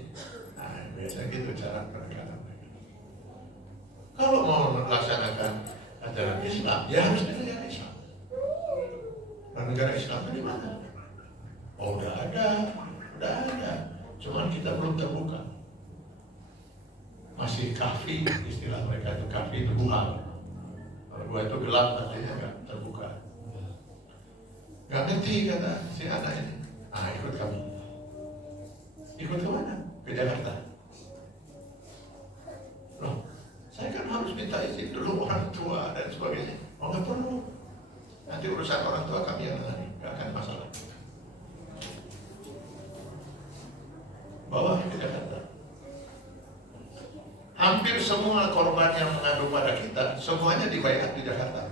Nah, biasa gitu cara pendekatan mereka. Kalau mau melaksanakan ajaran Islam, ya harus di negara Islam. Dan negara Islam di mana? Oh, udah ada. Cuman kita belum terbuka. masih kahfi, istilah mereka itu kahfi itu gua. Kalau gua itu gelap artinya nggak terbuka. Nggak ngerti kata si anak ini. Ikut kami. Ikut kemana? Ke Jakarta. Loh, saya kan harus minta izin dulu orang tua dan sebagainya. Oh nggak perlu. Nanti urusan orang tua kami yang menangani, nggak akan masalah. Bawa ke Jakarta. Hampir semua korban yang mengadu pada kita, semuanya dibayar di Jakarta.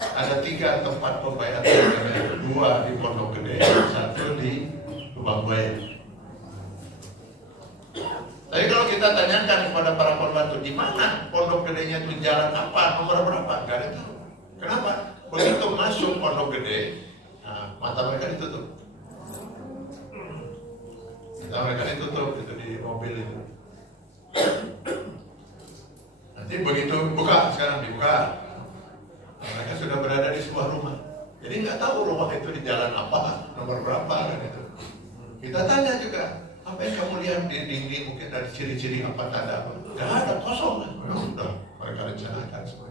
Ada 3 tempat pembayatan, 2 di Pondok Gede, 1 di Lubang Buaya. Tapi kalau kita tanyakan kepada para korban itu, di mana Pondok Gedenya itu, jalan apa, nomor berapa, nggak ada tahu. Kenapa? Begitu masuk Pondok Gede, mata mereka ditutup. Mata mereka ditutup, itu di mobil itu. Nanti begitu buka, sekarang dibuka, mereka sudah berada di sebuah rumah. Jadi nggak tahu rumah itu di jalan apa, nomor berapa kan itu. Kita tanya juga, apa yang kamu lihat di dinding, mungkin dari ciri-ciri apa, tanda apa? Nggak ada, kosong kan. Sudah mereka rencanakan semua.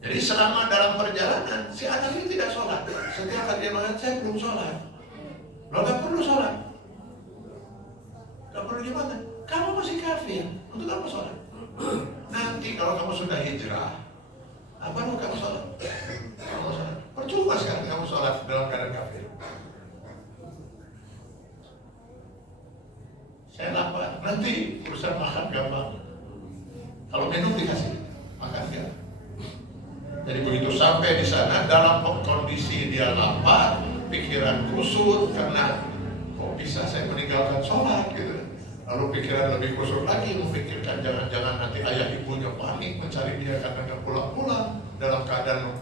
Jadi selama dalam perjalanan, si anak ini tidak sholat. Setiap kali dia mengatakan, saya belum sholat. Lo nggak perlu sholat. Gak perlu gimana? Kamu masih kafir. Untuk apa sholat? Nanti kalau kamu sudah hijrah, apa mau kamu sholat? Kamu sholat. Percuma sekali kamu sholat dalam keadaan kafir. Saya lapar. Nanti urusan makan gampang. Kalau minum dikasih, makan enggak. Jadi begitu sampai di sana dalam kondisi dia lapar, pikiran kusut karena kok bisa saya meninggalkan sholat gitu. Lalu pikiran lebih kusut lagi, memikirkan jangan-jangan nanti ayah ibunya panik mencari dia karena nggak pulang-pulang dalam keadaan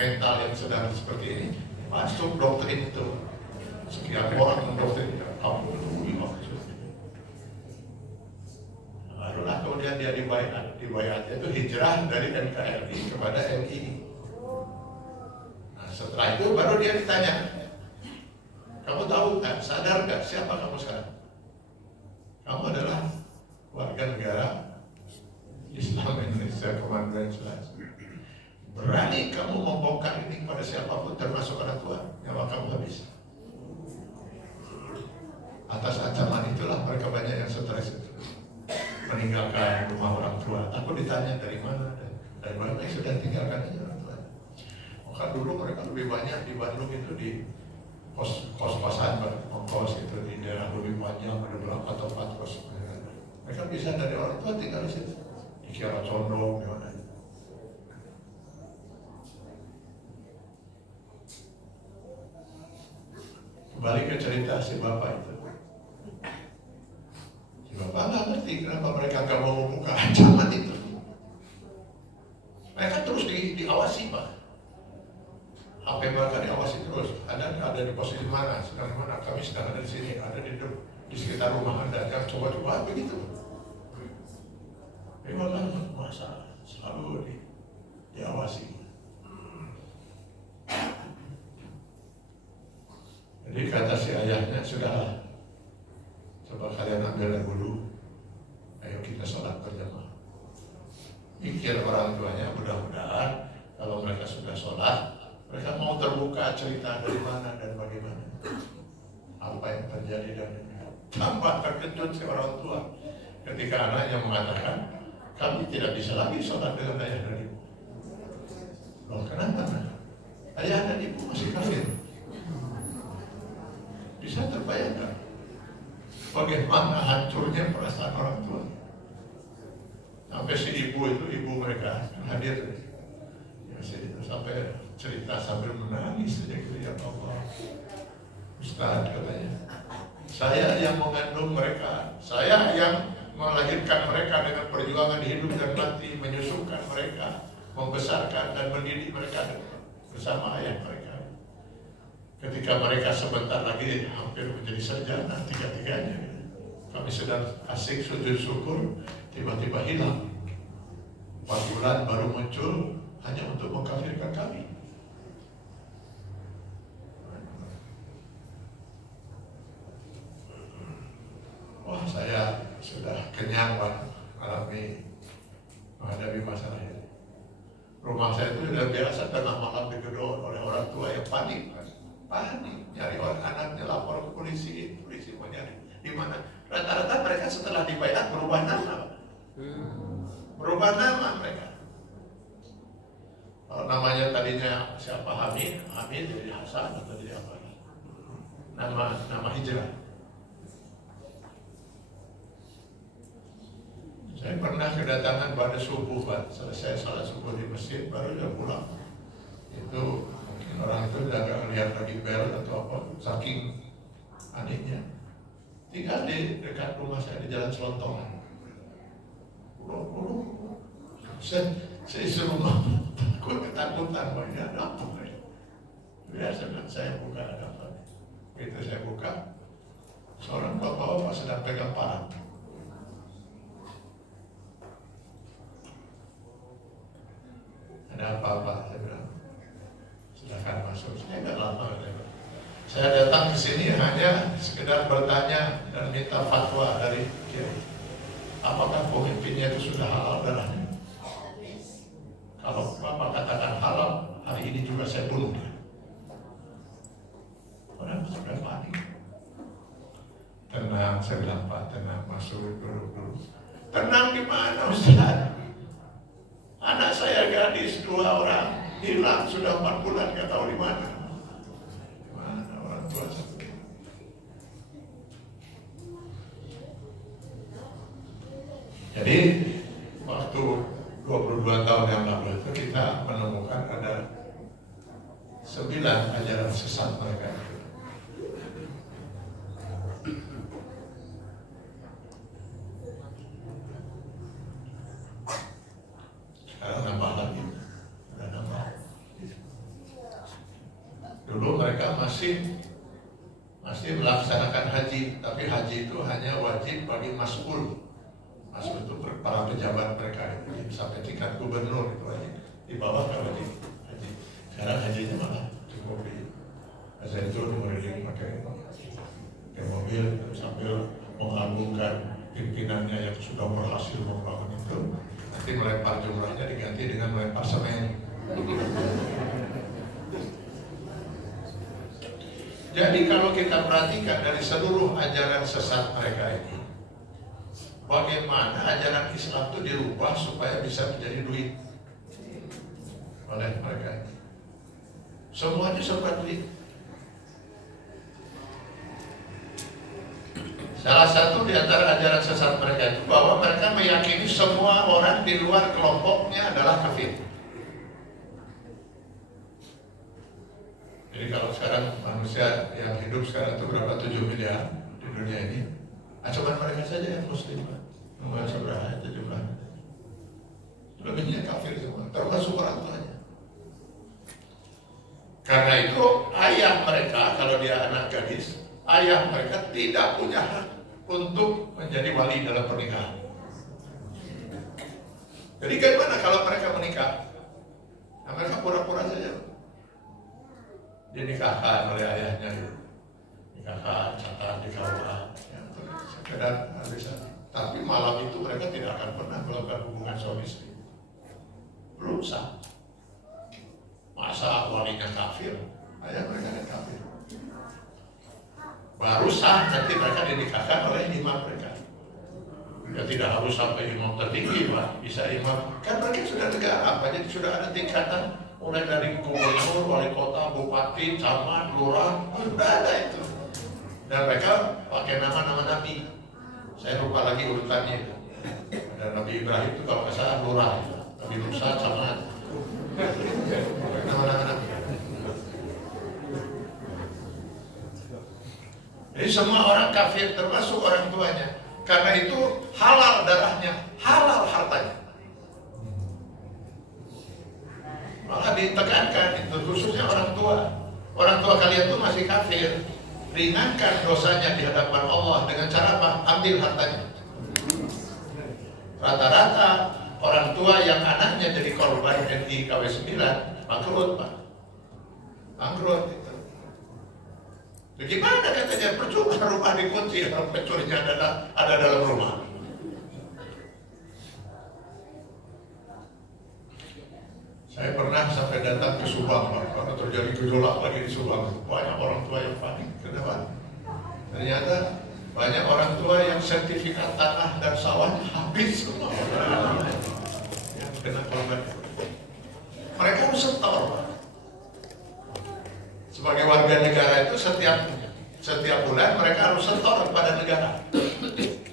mental yang sedang seperti ini. Masuk doktrin itu, sekian orang mendoktrin kamu dulu. Lalulah kemudian dia dibayarnya itu hijrah dari NKRI kepada LI. Nah, setelah itu baru dia ditanya, kamu tahu nggak, sadar nggak siapa kamu sekarang? Kamu adalah warga negara Islam Indonesia Komandan Sulawesi. Berani kamu membongkar ini pada siapapun termasuk orang tua, nyawa kamu habis. Atas ancaman itulah mereka banyak yang stres itu, meninggalkan rumah orang tua. Aku ditanya dari mana, dari mana yang sudah tinggalkan aja orang tua. Maka dulu mereka lebih banyak di Bandung itu di kos-kosan, kos itu di daerah lebih panjang, ada berapa tempat kos. Mereka bisa dari orang tua tinggal di situ, di Kiara Condong, di mana. Kembali ke cerita si bapak itu. Si bapak nggak ngerti kenapa mereka nggak mau membuka ancaman itu. Mereka terus diawasi pak. HP mereka diawasi terus. Ada di posisi mana, sedang mana, kami sedang ada di sini, ada di sekitar rumah Anda. Jangan coba-coba begitu. Memang masalah selalu diawasi. Jadi kata si ayahnya, sudahlah, coba kalian ambil dulu, ayo kita sholat berjamaah. Pikir orang tuanya, mudah-mudahan kalau mereka sudah sholat, mereka mau terbuka cerita dari mana dan bagaimana, apa yang terjadi dan tambah terkejut si orang tua ketika anaknya mengatakan, kami tidak bisa lagi sholat dengan ayah dan ibu. Loh kenapa? Ayah dan ibu masih kafir. Bisa terbayangkan bagaimana hancurnya perasaan orang tua. Sampai si ibu itu, ibu mereka hadir, sampai cerita sambil menangis saja gitu, ya Allah. Ustaz katanya, saya yang mengandung mereka, saya yang melahirkan mereka dengan perjuangan hidup dan mati, menyusukan mereka, membesarkan dan mendidik mereka bersama ayah mereka. Ketika mereka sebentar lagi hampir menjadi sarjana tiga-tiganya, kami sedang asik sujud syukur, tiba-tiba hilang. 4 bulan baru muncul hanya untuk mengkafirkan kami. menghadapi masalah ini. Rumah saya itu sudah biasa tengah malam digedor oleh orang tua yang panik, nyari orang anaknya, lapor ke polisi mau nyari di mana. Rata-rata mereka setelah dibayar berubah nama mereka. Kalau namanya tadinya siapa Hamid jadi Hasan atau jadi apa? Nama hijrah. Saya pernah kedatangan pada subuh, Pak. Selesai salat subuh di masjid, baru dia pulang. Itu mungkin orang itu udah gak melihat lagi bel atau apa, saking anehnya. Tinggal di dekat rumah saya di Jalan Selontongan. Saya suruh mama, takut ketakutan, Pak. Ini ada apa? Biasa saya buka ada apa. Begitu saya buka, seorang bapak-bapak sedang pegang parang. Ada apa-apa, saya bilang, silakan masuk. Saya nggak lama. Saya datang ke sini hanya sekedar bertanya dan minta fatwa dari kiai. Apakah pemimpinnya itu sudah halal darahnya? Kalau Bapak katakan halal, hari ini juga saya bunuh dia. Orang sudah panik. Tenang, saya bilang, Pak, tenang, masuk dulu. Tenang gimana, Ustaz? Anak saya gadis 2 orang hilang sudah 4 bulan, nggak tahu di mana. Mana orang tua saya. Jadi waktu 22 tahun yang lalu itu kita menemukan ada 9 ajaran sesat mereka. Sekarang nambah lagi, udah nambah. Dulu mereka masih melaksanakan haji, tapi haji itu hanya wajib bagi mas'ul. Mas'ul itu para pejabat mereka itu sampai tingkat gubernur itu wajib. Di bawah nggak wajib haji. Sekarang hajinya malah cukup di Zaitun mengelilingi pakai mobil sambil mengagungkan pimpinannya yang sudah berhasil membangun itu. Nanti melempar jumlahnya diganti dengan melempar semen. Jadi kalau kita perhatikan dari seluruh ajaran sesat mereka ini, bagaimana ajaran Islam itu dirubah supaya bisa menjadi duit oleh mereka. Semuanya serba duit. Salah satu di antara ajaran sesat mereka itu bahwa mereka meyakini semua orang di luar kelompoknya adalah kafir. Jadi kalau sekarang manusia yang hidup sekarang itu berapa 7 miliar di dunia ini, cuma mereka saja yang muslim, nomor seberapa 7 miliar. Lebihnya kafir semua, termasuk orang tuanya. Karena itu ayah mereka, kalau dia anak gadis, ayah mereka tidak punya hak untuk menjadi wali dalam pernikahan. Jadi bagaimana kalau mereka menikah? Nah, mereka pura-pura saja. Dinikahkan oleh ayahnya, nikahkan, catat, dikawal, ya, sekedar bisa. Tapi malam itu mereka tidak akan pernah melakukan hubungan suami istri. Belum sah. Masa walinya kafir, ayah mereka kan kafir. Baru sah nanti mereka dinikahkan oleh imam mereka. Ya tidak harus sampai imam tertinggi, Pak. Bisa imam. Kan mereka sudah negara, Pak. Jadi sudah ada tingkatan mulai dari gubernur, wali kota, bupati, camat, lurah, sudah ada itu. Dan mereka pakai nama-nama nabi. Saya lupa lagi urutannya. Ada Nabi Ibrahim itu kalau nggak salah lurah, Nabi Musa, camat. Nama-nama nabi. Jadi semua orang kafir, termasuk orang tuanya. Karena itu halal darahnya, halal hartanya. Malah ditekankan itu khususnya orang tua. Orang tua kalian tuh masih kafir. Ringankan dosanya di hadapan Allah dengan cara apa? Ambil hartanya. Rata-rata orang tua yang anaknya jadi korban NI KW9 bangkrut, Pak. Bangkrut itu. Bagaimana katanya percuma rumah dikunci, orang pencurinya ada dalam rumah. Saya pernah sampai datang ke Subang, Pak, karena terjadi gejolak lagi di Subang. Banyak orang tua yang panik. Kenapa? Ternyata banyak orang tua yang sertifikat tanah dan sawahnya habis semua. Yang kena korban. Mereka harus setor, Pak. Sebagai warga negara itu setiap bulan mereka harus setor kepada negara.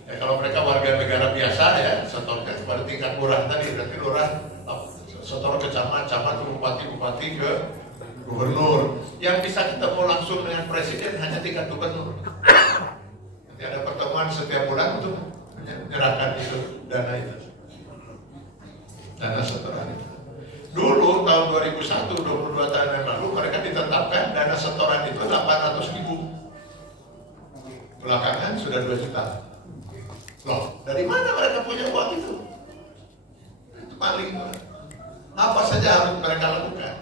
Ya, kalau mereka warga negara biasa ya setornya kepada tingkat lurah tadi, berarti lurah setor ke camat, ke bupati ke gubernur. Yang bisa ketemu langsung dengan presiden hanya tingkat gubernur. Nanti ada pertemuan setiap bulan untuk menyerahkan itu dana setoran itu. Dulu tahun 2001, 22 tahun yang lalu mereka ditetapkan dana setoran itu 800.000. Belakangan sudah 2 juta. Loh, dari mana mereka punya uang itu? Itu paling apa saja harus mereka lakukan.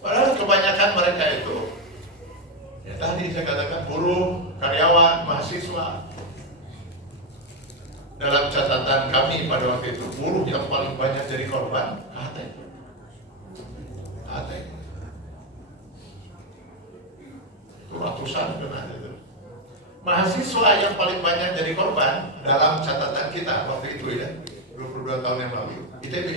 Padahal kebanyakan mereka itu, ya tadi saya katakan buruh, karyawan, mahasiswa. Dalam catatan kami pada waktu itu, buruh yang paling banyak jadi korban, ATM. Itu ratusan kena itu. Mahasiswa yang paling banyak jadi korban dalam catatan kita waktu itu ya, 22 tahun yang lalu, ITB.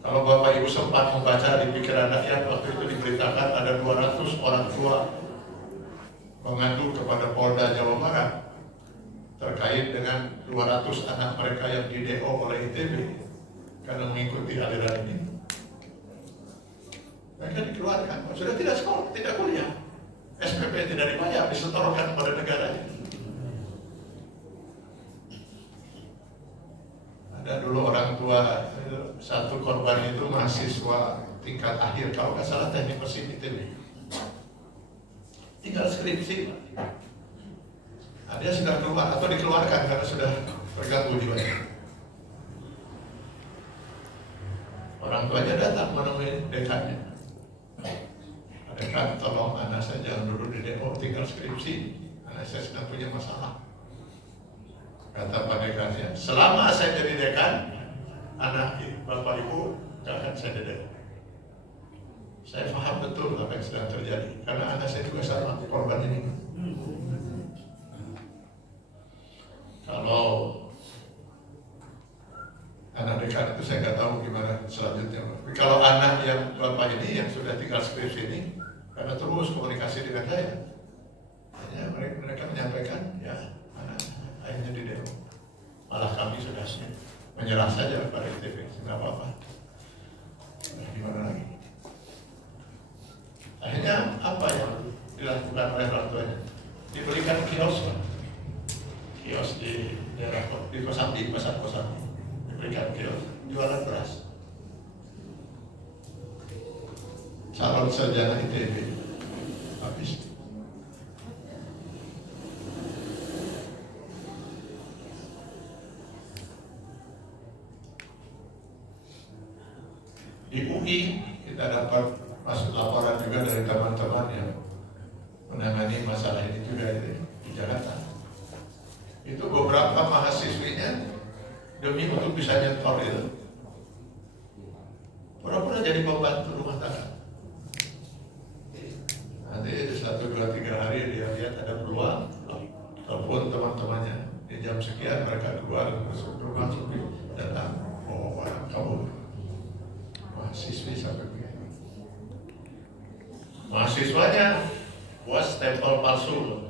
Kalau Bapak Ibu sempat membaca di Pikiran Rakyat, waktu itu diberitakan ada 200 orang tua mengadu kepada Polda Jawa Barat terkait dengan 200 anak mereka yang di-DO oleh ITB karena mengikuti aliran ini. Mereka dikeluarkan, sudah tidak sekolah, tidak kuliah, SPP tidak dibayar, disetorkan pada negaranya. Ada dulu orang tua, satu korban itu mahasiswa tingkat akhir, kalau nggak salah teknik mesin ITB. Tinggal skripsi, dia sudah keluar atau dikeluarkan karena sudah terganggu jiwanya. Orang tuanya datang menemui dekannya. Dekan, tolong anak saya jangan dulu di DO, tinggal skripsi. Anak saya sedang punya masalah. Kata Pak Dekannya, selama saya jadi dekan, anak Bapak Ibu gak akan saya DO. Saya paham betul apa yang sedang terjadi, karena anak saya juga sama korban ini. Kalau anak dekan itu saya nggak tahu gimana selanjutnya. Tapi kalau anak yang Bapak ini yang sudah tinggal skripsi ini, karena terus komunikasi dengan saya, hanya mereka menyampaikan, ya anak akhirnya di DO. Malah kami sudah menyerah saja kepada ITB, nggak apa-apa. Nah, gimana lagi? Akhirnya apa yang dilakukan oleh orang tuanya? Diberikan kios di daerah di Kosambi, pasar Kosambi. Diberikan kios, jualan beras. Calon sarjana ITB habis. Di UI kita dapat masuk laporan juga dari teman-teman yang menangani masalah ini juga di Jakarta. Itu beberapa mahasiswinya demi untuk bisa nyetor itu pura-pura jadi pembantu rumah tangga. Nanti 1, 2, 3 hari dia lihat ada peluang, telepon teman-temannya di jam sekian mereka keluar masuk rumah datang, oh barang kabur. Mahasiswi sampai begitu. Mahasiswanya buat stempel palsu,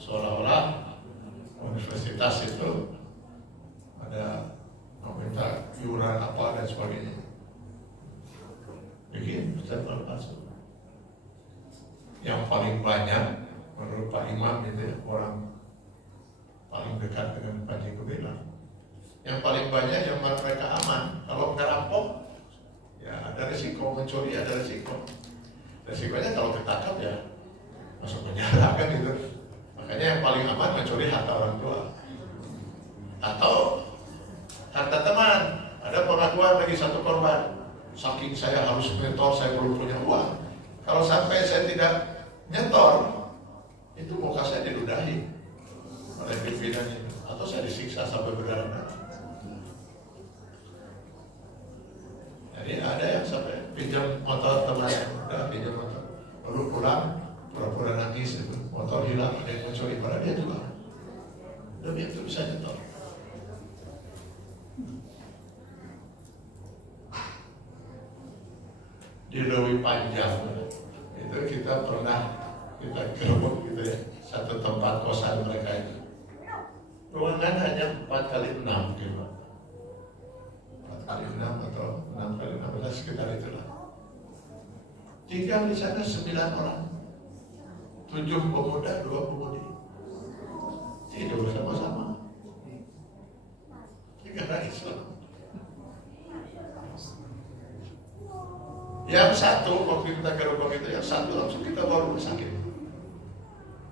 seolah-olah universitas itu ada meminta iuran apa dan sebagainya. Bikin stempel palsu. Yang paling banyak menurut Pak Imam itu orang paling dekat dengan Panji Gumilang. Yang paling banyak yang mereka aman. Kalau ngerampok, ya ada risiko, mencuri ada risiko. Risikonya kalau ketangkap ya masuk penjara kan gitu. Makanya yang paling aman mencuri harta orang tua atau harta teman. Ada pengakuan lagi satu korban, saking saya harus nyetor, saya belum punya uang. Kalau sampai saya tidak nyetor, itu muka saya diludahi oleh pimpinannya, atau saya disiksa sampai berdarah. pinjam motor teman, udah pinjam motor, lalu pulang pura-pura nangis itu, motor hilang, ada yang mencuri, padahal dia juga demi itu bisa nyetor. Di Lewi Panjang itu kita pernah gerbek gitu ya, satu tempat kosan mereka itu ruangan hanya 4x6 gitu, 4x6 atau 6x16 sekitar itulah. Tinggal di sana 9 orang, 7 pemuda, 2 pemudi, tidur sama-sama. Negara Islam. Yang satu waktu kita gerbek itu, yang satu langsung kita bawa rumah sakit.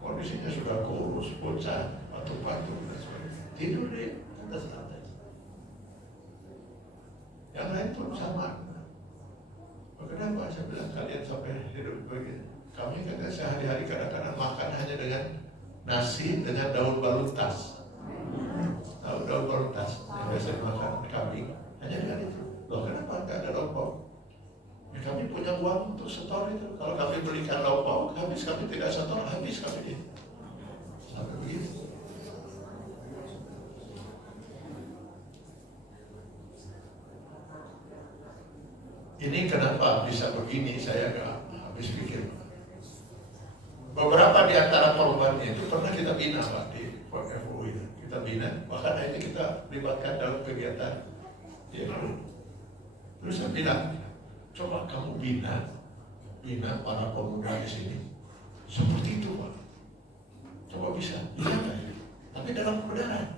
Kondisinya sudah kurus, bocah, batuk-batuk dan sebagainya. Tidur di atas lantai. Yang lain pun sama. Kenapa saya bilang kalian sampai hidup begini? Kami katanya sehari-hari kadang-kadang makan hanya dengan nasi dengan daun baluntas. Tahu daun baluntas yang biasa dimakan kambing, hanya dengan itu. Loh kenapa nggak ada lauk? Ya, kami punya uang untuk setor itu. Kalau kami belikan lauk pauk, habis kami tidak setor, habis kami ini. Sampai begitu. Ini kenapa bisa begini, saya nggak habis pikir. Beberapa di antara korbannya itu pernah kita bina Pak di FUI. Kita bina, bahkan akhirnya kita libatkan dalam kegiatan FUI. Terus saya bilang, coba kamu bina para pemuda di sini seperti itu Pak. Coba bisa nggak ya? Tapi dalam kebenaran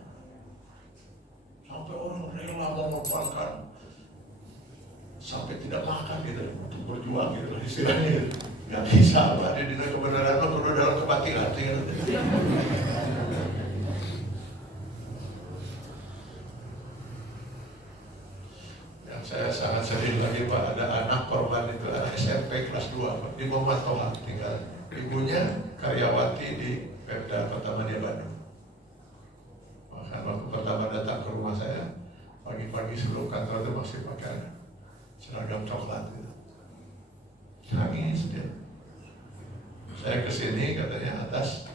sampai orang rela mengorbankan sampai tidak makan gitu untuk berjuang gitu istilahnya. Nggak bisa Pak, di dalam kebenaran lo perlu dalam kebatilan gitu. Saya sangat sedih lagi Pak, ada anak korban itu, anak SMP kelas 2 Pak, di Muhammad Toha tinggal. Ibunya karyawati di Pemda Kota Madia Bandung. Bahkan waktu pertama datang ke rumah saya, pagi-pagi sebelum kantor itu masih pakai seragam coklat gitu. Nangis dia. Saya kesini katanya atas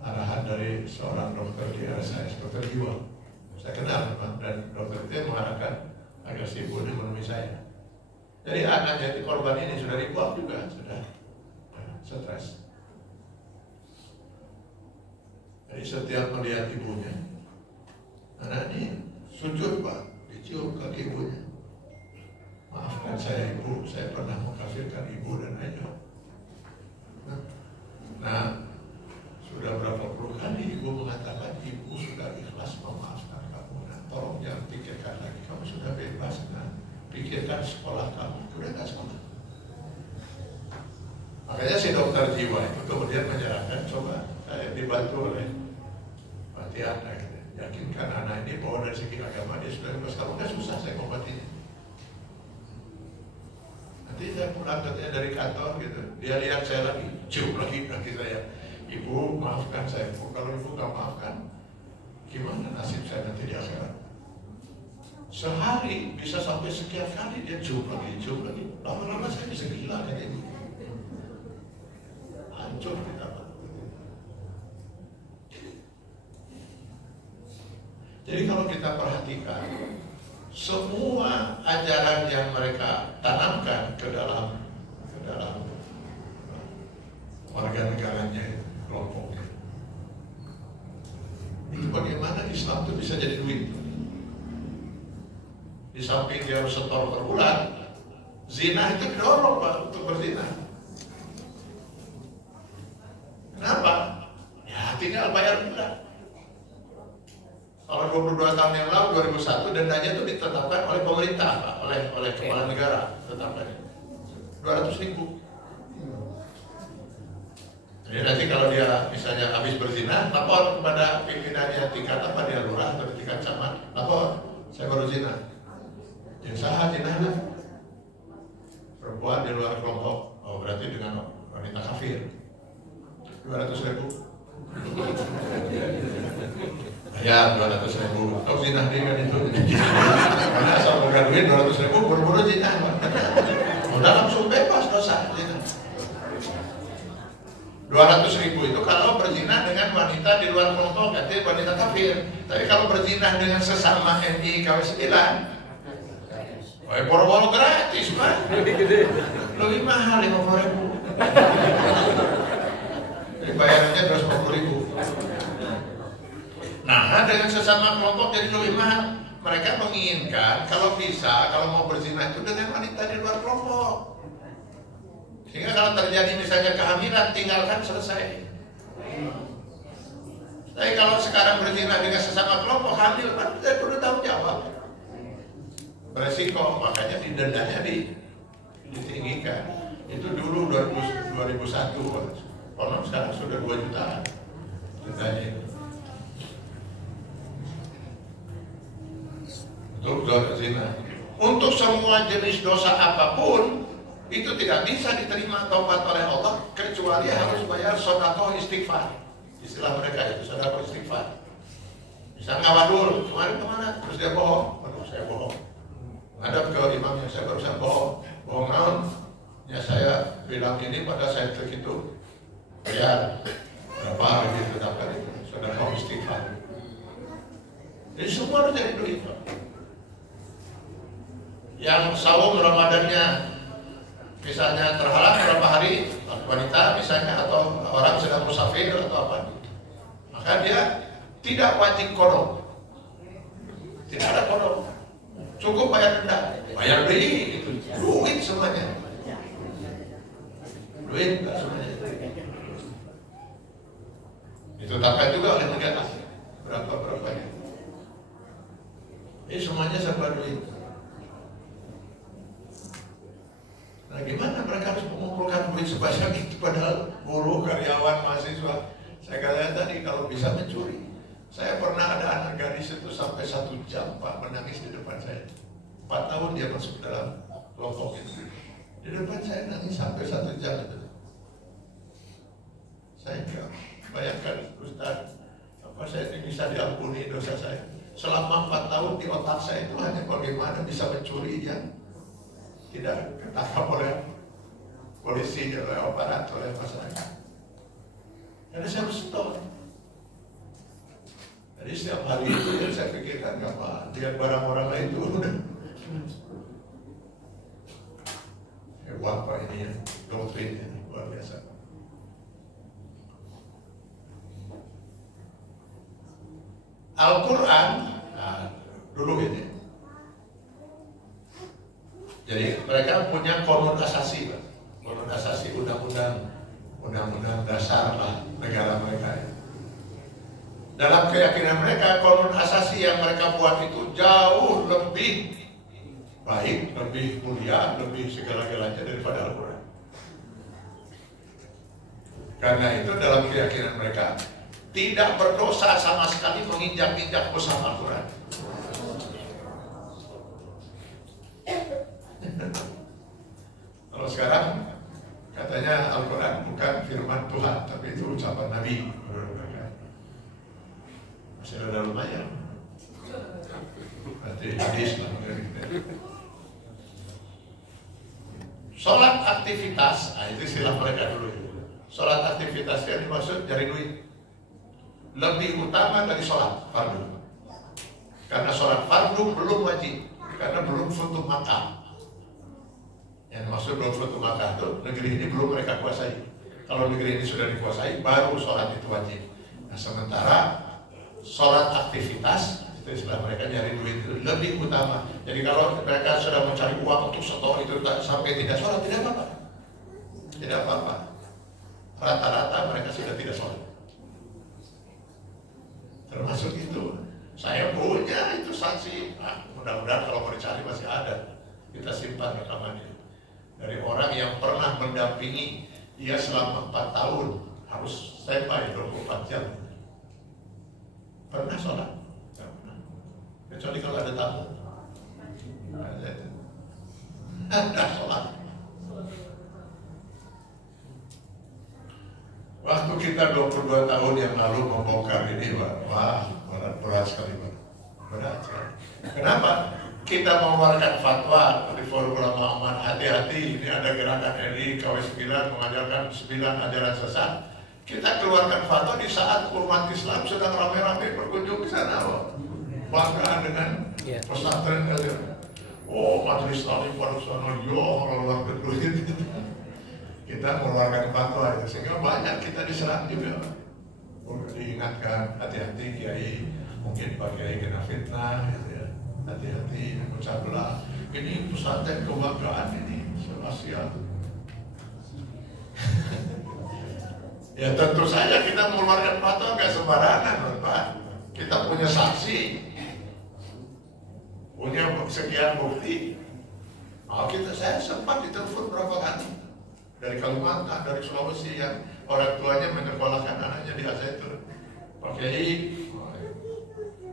arahan dari seorang dokter di RSIS, dokter jiwa. Saya kenal Pak, dan dokter itu mengarahkan agar si ibu ini menemui saya. Jadi anak jadi korban ini sudah dibuang juga, sudah stres. Jadi setiap melihat ibunya, anak ini sujud Pak, dicium kaki ibunya. Maafkan saya ibu, saya pernah mengkafirkan ibu dan ayah. Nah, sudah berapa puluh kali ibu mengatakan ibu sudah ikhlas memaafkan kamu. Nah, tolong jangan pikirkan lagi, kamu sudah bebas. Nah, pikirkan sekolah kamu, sudah nggak sekolah. Makanya si dokter jiwa itu kemudian menyarankan, coba saya dibantu oleh Pak Tiana, yakinkan anak ini bahwa dari segi agama dia sudah bebas. Kalau nggak susah saya ngobatinya. Nanti saya pulang katanya dari kantor gitu, dia lihat saya lagi, cium lagi nanti saya, ibu maafkan saya, bu. Kalau ibu nggak maafkan, gimana nasib saya nanti di akhirat? Sehari bisa sampai sekian kali dia cium lagi, lama-lama saya bisa gila kayak ini. Hancur kita Pak. Jadi kalau kita perhatikan, semua ajaran yang mereka tanamkan ke dalam warga negaranya, kelompoknya, itu bagaimana Islam itu bisa jadi duit. Di samping dia harus setor per bulan, zina itu didorong Pak untuk berzina. Kenapa? Ya tinggal bayar bulan. Kalau 22 tahun yang lalu, 2001, dendanya itu ditetapkan oleh pemerintah Pak, oleh kepala negara, tetapkan 200.000. Jadi nanti kalau dia misalnya habis berzina, lapor kepada pimpinannya tingkat apa, dia lurah atau tingkat camat, lapor, saya baru zina. Yang sah zina lah. Perempuan di luar kelompok, oh berarti dengan wanita kafir. 200.000. Ya 200.000. Kau zina dia kan itu. Karena asal bukan duit 200.000, buru-buru zina. Udah langsung bebas dosa. 200.000 itu kalau berzina dengan wanita di luar kelompok, artinya wanita kafir. Tapi kalau berzina dengan sesama MI KW9, boro-boro gratis, Pak. Lebih mahal 50.000. Jadi bayarannya 250.000. Nah, dengan sesama kelompok jadi lebih mahal. Mereka menginginkan kalau bisa, kalau mau berzina itu dengan wanita di luar kelompok. Sehingga kalau terjadi misalnya kehamilan, tinggalkan, selesai. Tapi kalau sekarang berzina dengan sesama kelompok, hamil, kan tidak perlu tanggung jawab. Beresiko, makanya dendanya ditinggikan. Itu dulu 2001, konon sekarang sudah 2 jutaan dendanya itu. Untuk zina. Untuk semua jenis dosa apapun, itu tidak bisa diterima taubat oleh Allah kecuali harus bayar sedekah istighfar. Istilah mereka itu sedekah istighfar. Bisa ngawadul, kemarin kemana? Terus dia bohong. Aduh, saya bohong. Ngadap ke imamnya, saya barusan bohong. Bohong naon? Ya saya bilang ini pada saya itu. Ya, berapa hari ditetapkan itu? Sedekah istighfar. Jadi semua harus jadi duit. Yang saum Ramadannya misalnya terhalang berapa hari, wanita misalnya atau orang sedang musafir atau apa, maka dia tidak wajib qada. Tidak ada qada. Cukup bayar denda, bayar beli itu duit semuanya. Duit semuanya. Ditetapkan juga oleh negara berapa-berapanya. Ini semuanya serba duit. Nah, gimana mereka harus mengumpulkan duit sebanyak itu padahal buruh, karyawan, mahasiswa. Saya katakan tadi kalau bisa mencuri. Saya pernah ada anak gadis itu sampai 1 jam Pak menangis di depan saya. 4 tahun dia masuk dalam kelompok itu. Di depan saya nangis sampai 1 jam itu. Saya enggak bayangkan Ustaz, apa saya ini bisa diampuni dosa saya. Selama 4 tahun di otak saya itu hanya bagaimana bisa mencuri yang tidak ketangkap oleh polisi, oleh aparat, oleh masyarakat. Jadi saya harus stop. Jadi setiap hari itu yang saya pikirkan apa, lihat barang orang lain itu udah hebat Pak ini ya, doktrinnya luar biasa. Al-Quran, nah, dulu ini. Jadi mereka punya qanun asasi, Pak. Qanun asasi undang-undang dasar lah negara mereka. Dalam keyakinan mereka, qanun asasi yang mereka buat itu jauh lebih baik, lebih mulia, lebih segala-galanya daripada Al-Quran. Karena itu dalam keyakinan mereka tidak berdosa sama sekali menginjak-injak mushaf Al-Quran. Kalau sekarang katanya Al-Quran bukan firman Tuhan, tapi itu ucapan Nabi. Masih ada lumayan. Berarti hadis lah. Sholat aktivitas, nah itu istilah mereka dulu. Sholat aktivitas yang dimaksud cari duit lebih utama dari sholat fardu. Karena sholat fardu belum wajib, karena belum futuh Makkah. Yang maksud belum futuh Makkah itu negeri ini belum mereka kuasai. Kalau negeri ini sudah dikuasai, baru sholat itu wajib. Nah, sementara sholat aktivitas itu istilah mereka nyari duit itu lebih utama. Jadi kalau mereka sudah mencari uang untuk setor itu sampai tidak sholat, tidak apa-apa. Tidak apa-apa. Rata-rata mereka sudah tidak sholat. Termasuk itu. Saya punya itu saksi. Nah, mudah-mudahan kalau mau dicari masih ada. Kita simpan rekamannya. Dari orang yang pernah mendampingi dia selama 4 tahun harus standby 24 jam. Pernah sholat? Tidak pernah. Kecuali kalau ada tamu. Ada sholat. Waktu kita 22 tahun yang lalu membongkar ini, Pak, wah, berat sekali, Pak. Berat sekali. Kenapa? kita mengeluarkan fatwa di Forum Ulama Aman, hati-hati, ini ada gerakan RI KW9 mengajarkan 9 ajaran sesat. Kita keluarkan fatwa di saat umat Islam sedang ramai-ramai berkunjung ke sana, banggaan dengan pesantren kalian. Oh, majelis taklim pada sana, luar gedung. Kita mengeluarkan fatwa itu, sehingga banyak kita diserang juga. Diingatkan, hati-hati kiai, mungkin Pak Kiai kena fitnah, gitu ya. Hati-hati, pecah belah. Ini pesantren kebanggaan ini se-Asia. Ya tentu saja kita mengeluarkan fatwa nggak sembarangan, Pak. Kita punya saksi, punya sekian bukti. Saya sempat ditelepon berapa kali dari Kalimantan, dari Sulawesi yang orang tuanya menyekolahkan anaknya di Al-Zaitun. Pak Kiai,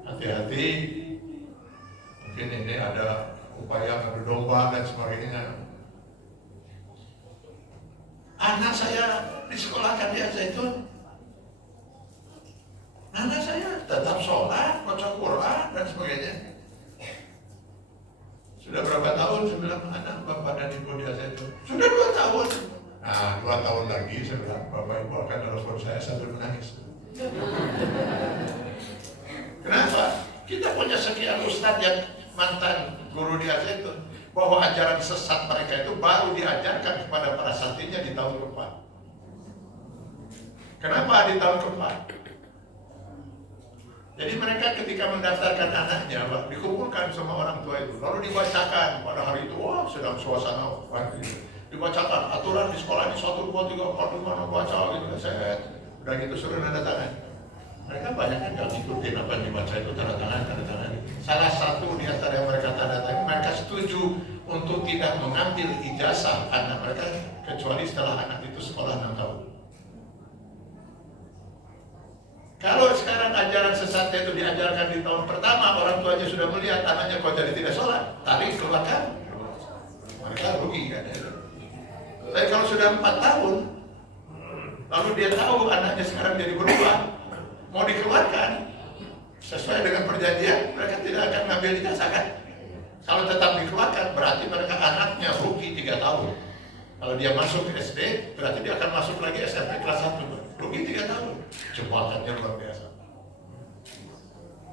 hati-hati. Mungkin ini ada upaya ngadu domba dan sebagainya. Anak saya disekolahkan di Al-Zaitun. Anak saya tetap sholat, baca Quran dan sebagainya. Sudah berapa tahun saya bilang anak bapak dan ibu di Al-Zaitun? Sudah 2 tahun. Nah, 2 tahun lagi saya bilang bapak ibu akan telepon saya sambil menangis. Kenapa? Kita punya sekian ustadz yang mantan guru di Al-Zaitun, bahwa ajaran sesat mereka itu baru diajarkan kepada para santrinya di tahun keempat. Kenapa di tahun keempat? Jadi mereka ketika mendaftarkan anaknya, dikumpulkan sama orang tua itu, lalu dibacakan pada hari itu, wah sedang suasana dibacakan aturan di sekolah ini 1, 2, 3, 4, 5, baca gitu, saya udah gitu suruh tanda tangan. Mereka banyak kan nggak ngikutin apa yang dibaca itu, tanda tangan. Salah satu di antara yang mereka tanda tangan, mereka setuju untuk tidak mengambil ijazah anak mereka kecuali setelah anak itu sekolah 6 tahun. Kalau sekarang ajaran sesatnya itu diajarkan di tahun pertama, orang tuanya sudah melihat anaknya kok jadi tidak sholat, tarik keluarkan, mereka rugi kan ya. Tapi kalau sudah 4 tahun, lalu dia tahu anaknya sekarang jadi berubah, mau dikeluarkan sesuai dengan perjanjian, mereka tidak akan ngambil ijazah kan. Kalau tetap dikeluarkan berarti mereka anaknya rugi 3 tahun. Kalau dia masuk ke SD berarti dia akan masuk lagi SMP kelas 1, rugi 3 tahun. Jebakannya luar biasa.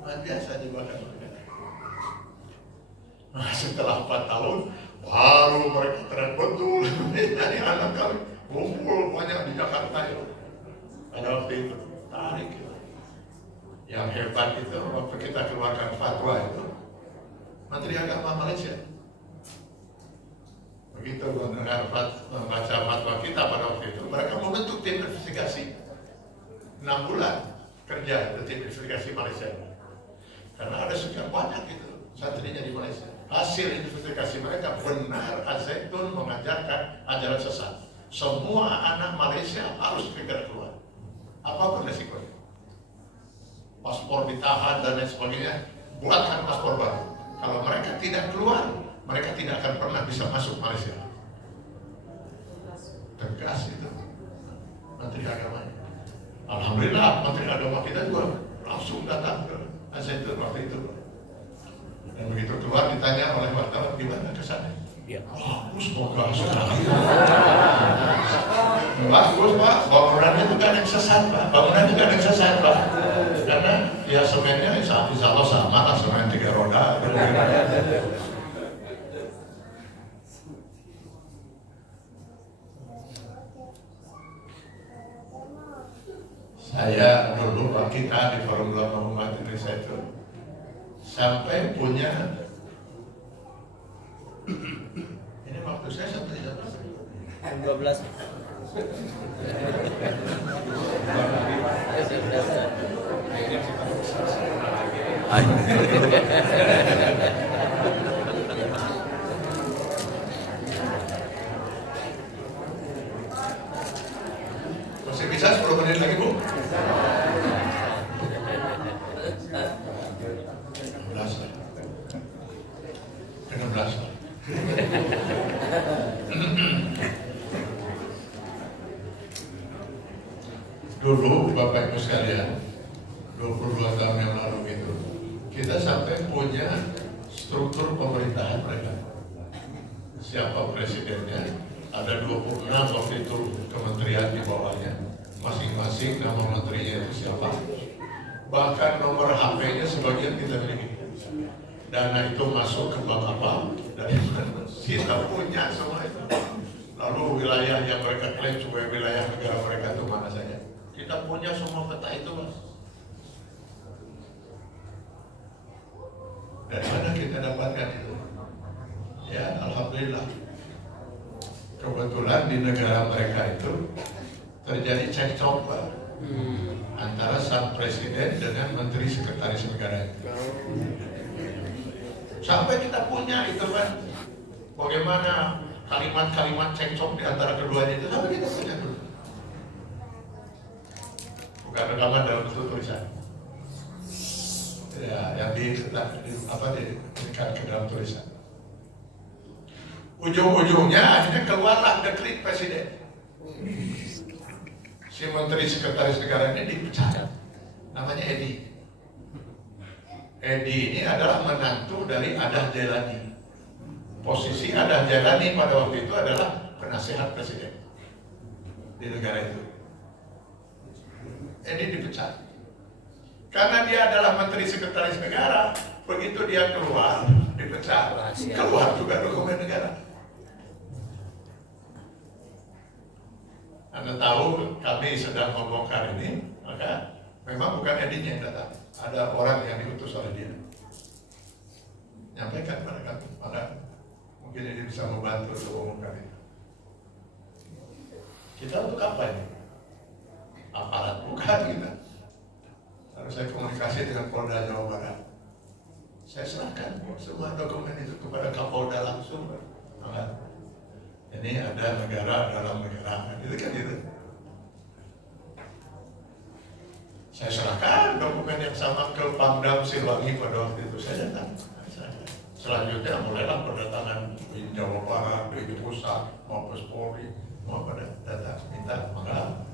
Luar biasa jebakan mereka. Nah, setelah 4 tahun baru mereka keren betul. Ini anak kami kumpul banyak di Jakarta ya. Pada waktu itu tarik. Yang hebat itu waktu kita keluarkan fatwa itu Menteri Agama Malaysia. Begitu mendengar membaca fatwa kita pada waktu itu, mereka membentuk tim investigasi 6 bulan kerja itu tim investigasi Malaysia. Karena ada sekian banyak itu santrinya di Malaysia. Hasil investigasi mereka benar Al-Zaitun mengajarkan ajaran sesat. Semua anak Malaysia harus segera keluar, apapun resikonya. Paspor ditahan dan lain sebagainya, buatkan paspor baru. Kalau mereka tidak keluar, mereka tidak akan pernah bisa masuk Malaysia. Tegas itu Menteri Agama. Alhamdulillah Menteri Agama kita juga langsung datang ke Al-Zaitun waktu itu. Dan begitu keluar ditanya oleh wartawan gimana kesannya? Ya, bagus, bagus sekali. Bagus Pak, bangunannya itu kan yang sesat Pak. Bangunan itu kan yang sesat Pak. Karena ya semennya insya Allah sama lah, semen 3 roda. Saya dulu Pak kita di Forum Ulama Umat Indonesia itu sampai punya ini waktu saya sampai 12. Masih bisa 10 menit lagi Bu? 16. Dulu Bapak Ibu sekalian, 22 tahun yang lalu itu, kita sampai punya struktur pemerintahan mereka. Siapa presidennya? Ada 26 waktu itu kementerian di bawahnya. Masing-masing nama menterinya itu siapa? Bahkan nomor HP-nya sebagian kita miliki. Dana itu masuk ke bank apa? Dari mana? Kita punya semua itu. Lalu wilayah yang mereka klaim sebagai wilayah negara mereka itu mana saja? Kita punya semua peta itu, Mas. Dari mana kita dapatkan itu? Ya, alhamdulillah. Kebetulan di negara mereka itu terjadi cekcok, Pak, antara sang presiden dengan menteri sekretaris negara. Sampai kita punya itu kan, bagaimana kalimat-kalimat cekcok di antara keduanya itu sampai kita punya dulu. Bukan rekaman dalam bentuk tulisan. Ya, yang diberikan ke dalam tulisan. Ujung-ujungnya akhirnya keluarlah dekret presiden. Si menteri sekretaris negara ini dipecat. Namanya Edi. Edi ini adalah menantu dari Adah Jailani. Posisi Adah Jailani pada waktu itu adalah penasehat presiden di negara itu. Edi dipecat. Karena dia adalah menteri sekretaris negara, begitu dia keluar, dipecat. Keluar juga dokumen negara. Anda tahu kami sedang membongkar ini, maka memang bukan Edinya yang datang. Ada orang yang diutus oleh dia. Nyampaikan pada kami, maka mungkin ini bisa membantu untuk membongkar ini. Kita untuk apa ini? Aparat bukan kita. Lalu saya komunikasi dengan Polda Jawa Barat. Saya serahkan semua dokumen itu kepada Kapolda langsung. Maka ini ada negara dalam negara, itu kan gitu. Saya serahkan dokumen yang sama ke Pangdam Silwangi pada waktu itu. Saya datang. Selanjutnya mulailah perdatangan di Jawa Barat, di pusat, Mabes Polri, mau pada datang minta maaf.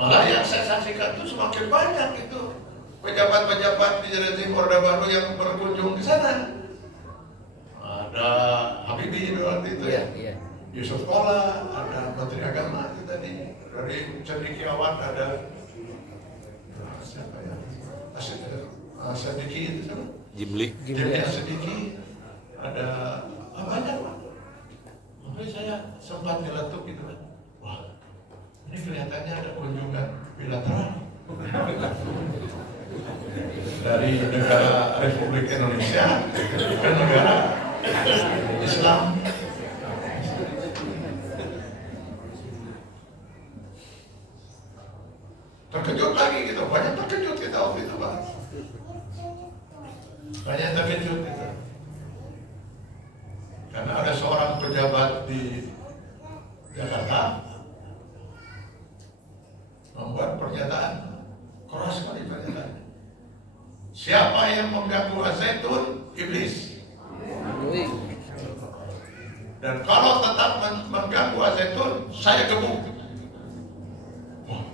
Malah yang saya saksikan itu semakin banyak itu pejabat-pejabat di rezim Orde Baru yang berkunjung di sana. Ada Habibie waktu itu ya, Yusuf Kala, ada Menteri Agama itu tadi, dari Cendekiawan ada siapa ya? Sediki itu sama? Jimli Sediki, ada banyak Pak. Makanya saya sempat nyeletuk gitu kan. Wah, ini kelihatannya ada kunjungan bilateral dari negara Republik Indonesia ke negara Islam. Terkejut lagi gitu, banyak terkejut kita waktu itu Pak. Banyak terkejut gitu. Karena ada seorang pejabat di Jakarta membuat pernyataan keras sekali pernyataan. Siapa yang mengganggu Al-Zaitun, iblis. Dan kalau tetap mengganggu Al-Zaitun, saya gebuk. Wah,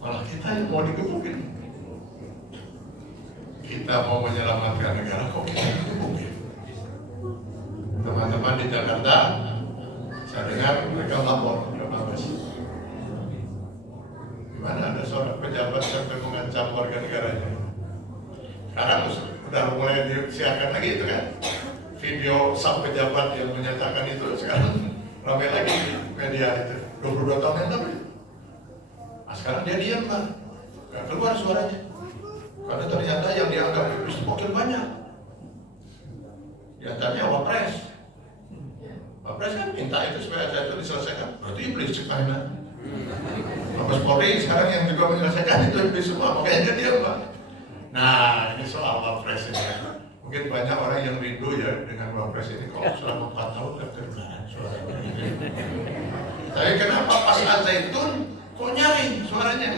malah kita yang mau digebukin. Kita mau menyelamatkan negara, kok kita digebukin. Teman-teman di Jakarta, saya dengar mereka lapor ke Mabes. Gimana ada seorang pejabat sampai mengancam warga negaranya. Sekarang sudah mulai disiarkan lagi itu kan, video sang pejabat yang menyatakan itu sekarang ramai lagi di media itu 22 tahun yang lalu. Nah, sekarang dia diam Pak, nggak keluar suaranya, karena ternyata yang dianggap itu semakin banyak. Di antaranya Wapres. Wapres kan minta itu supaya saya itu diselesaikan, berarti iblis cekainan. Mabes Polri sekarang yang juga menyelesaikan itu iblis semua, makanya dia Pak. Nah, ini soal Wapres ini. Mungkin banyak orang yang rindu ya dengan Wapres ini. Kok selama 4 tahun gak kedengaran suaranya. Tapi kenapa pas Al-Zaitun kok nyaring suaranya?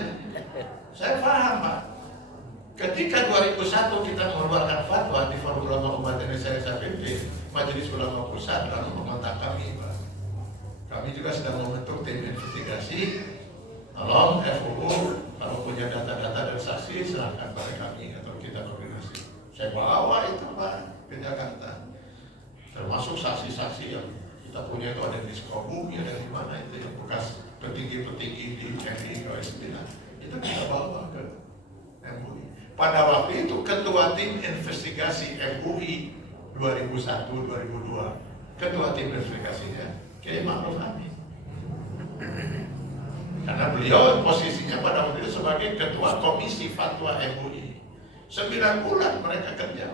Saya paham Pak. Ketika 2001 kita mengeluarkan fatwa di Forum Ulama Umat Indonesia SAPP, Majelis Ulama Pusat lalu mengontak kami Pak. Kami juga sedang membentuk tim investigasi Tolong FUU kalau punya data-data dan saksi serahkan pada kami atau kita koordinasi. Saya bawa itu Pak ke Jakarta, termasuk saksi-saksi yang kita punya itu ada di Sukabumi, ada di mana itu yang bekas petinggi-petinggi di TNI KW9 itu kita bawa ke MUI. Pada waktu itu ketua tim investigasi MUI 2001-2002, ketua tim investigasinya Kiai Ma'ruf Amin. Karena beliau posisinya pada waktu itu sebagai ketua komisi fatwa MUI. 9 bulan mereka kerja.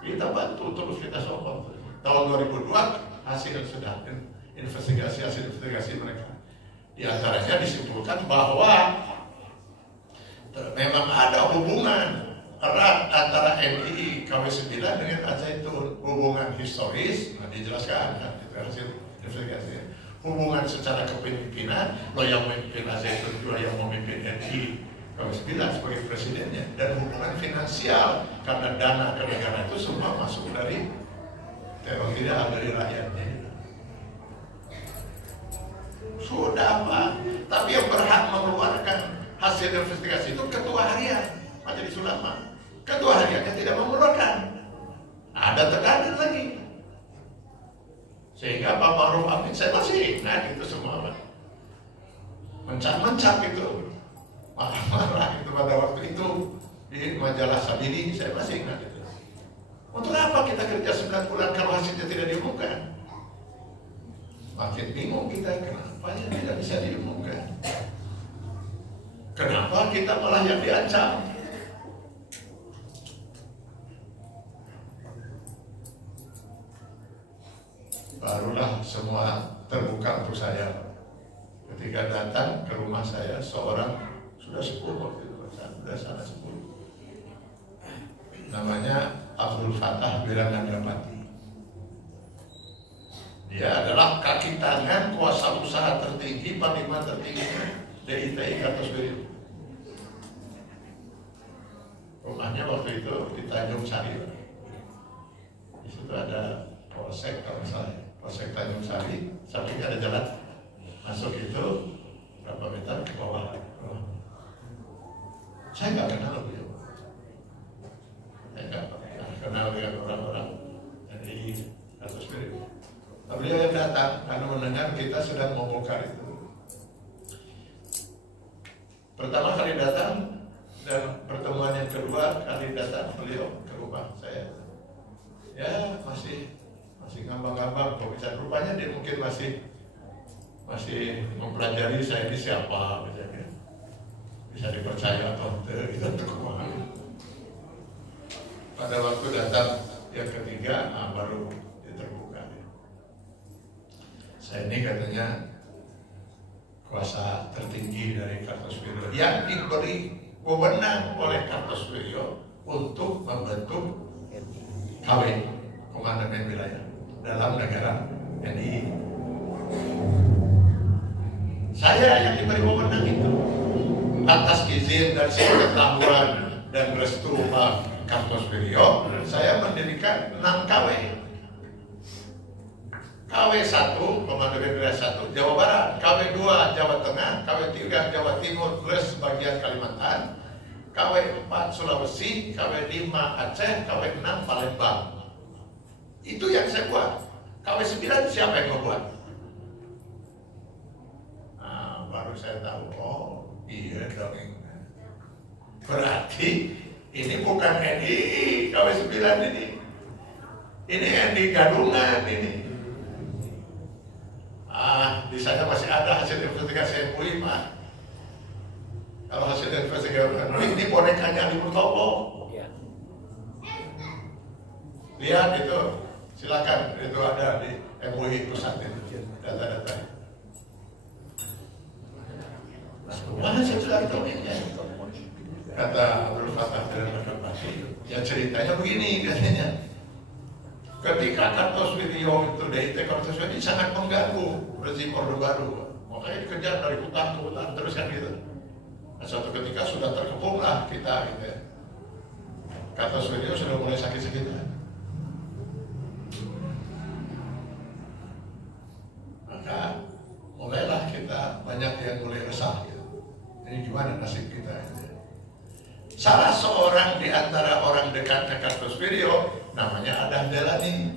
Kita bantu terus, kita sokong. Tahun 2002 hasil sudah investigasi mereka. Di antaranya disimpulkan bahwa memang ada hubungan erat antara MII KW9 dengan Al-Zaitun, hubungan historis, dijelaskan kan, itu hasil investigasi. Hubungan secara kepemimpinan, lo yang memimpin Al-Zaitun juga yang memimpin MII KW9 sebagai presidennya, dan hubungan finansial karena dana ke negara itu semua masuk dari tidak dari rakyatnya. Sudah Pak, tapi yang berhak mengeluarkan hasil investigasi itu ketua harian Majelis Ulama. Ketua hariannya tidak mengeluarkan, ada tekanan lagi, sehingga Pak Ma'ruf Amin, saya masih ingat itu semua Pak, mencap itu, marah-marah itu pada waktu itu di majalah Sabili, saya masih ingat itu. Untuk apa kita kerja 9 bulan kalau hasilnya tidak diumumkan? Makin bingung kita, kenapa yang tidak bisa diumumkan? Kenapa kita malah yang diancam? Barulah semua terbuka untuk saya. Ketika datang ke rumah saya, seorang sudah sepuh waktu itu, sudah sangat sepuh. Namanya Abdul Fattah Wiranandapati. Dia adalah kaki tangan kuasa usaha tertinggi, panglima tertinggi DITI Kartosuwiryo. Rumahnya waktu itu di Tanjung Sari. Di situ ada polsek kalau salah, polsek Tanjung Sari. Sampingnya ada jalan masuk itu berapa meter ke bawah. Saya nggak kenal beliau. Saya nggak kenal dengan orang-orang dari Kartosuwiryo. Beliau yang datang karena mendengar kita sedang membongkar itu. Pertama kali datang dan pertemuan yang kedua kali datang beliau ke rumah saya. Ya masih ngambang-ngambang pembicaraan. Rupanya dia mungkin masih mempelajari saya ini siapa, misalnya. Bisa dipercaya atau tidak gitu untuk memahami. Pada waktu datang yang ketiga, baru terbuka. Saya ini katanya kuasa tertinggi dari Kartosuwiryo yang diberi wewenang oleh Kartosuwiryo untuk membentuk KW, Komandan Wilayah, dalam negara NI. Saya yang diberi wewenang itu atas izin dan sepengetahuan dan restu Pak Kartosuwiryo, saya mendirikan 6 KW. KW 1, Komandan Wilayah 1, Jawa Barat, KW 2, Jawa Tengah, KW 3, Jawa Timur plus bagian Kalimantan, KW 4, Sulawesi, KW 5, Aceh, KW 6, Palembang. Itu yang saya buat. KW 9 siapa yang membuat? Nah, baru saya tahu, oh iya dong. Berarti ini bukan NII KW 9 ini. Ini NII gadungan ini. Di sana masih ada hasil investigasi MUI, Pak. Kalau hasil investigasi MUI ini bonekanya di Purtopo. Lihat itu, silakan, itu ada di MUI pusat itu data-data. Mana saya sudah tahu ini? Kata Abdul Fattah Wiranandapati, ya ceritanya begini katanya. Ketika Kartosuwiryo itu DIT Kartosuwiryo ini sangat mengganggu rezim Orde Baru, makanya dikejar dari hutan ke hutan terus kan gitu. Nah, suatu ketika sudah terkepung lah kita gitu ya. Kartosuwiryo sudah mulai sakit-sakitan. Maka mulailah kita kita banyak yang mulai resah. Ya. Ini gimana nasib kita? Ya. Salah seorang di antara orang dekatnya Kartos Wiryo namanya Adam Delani.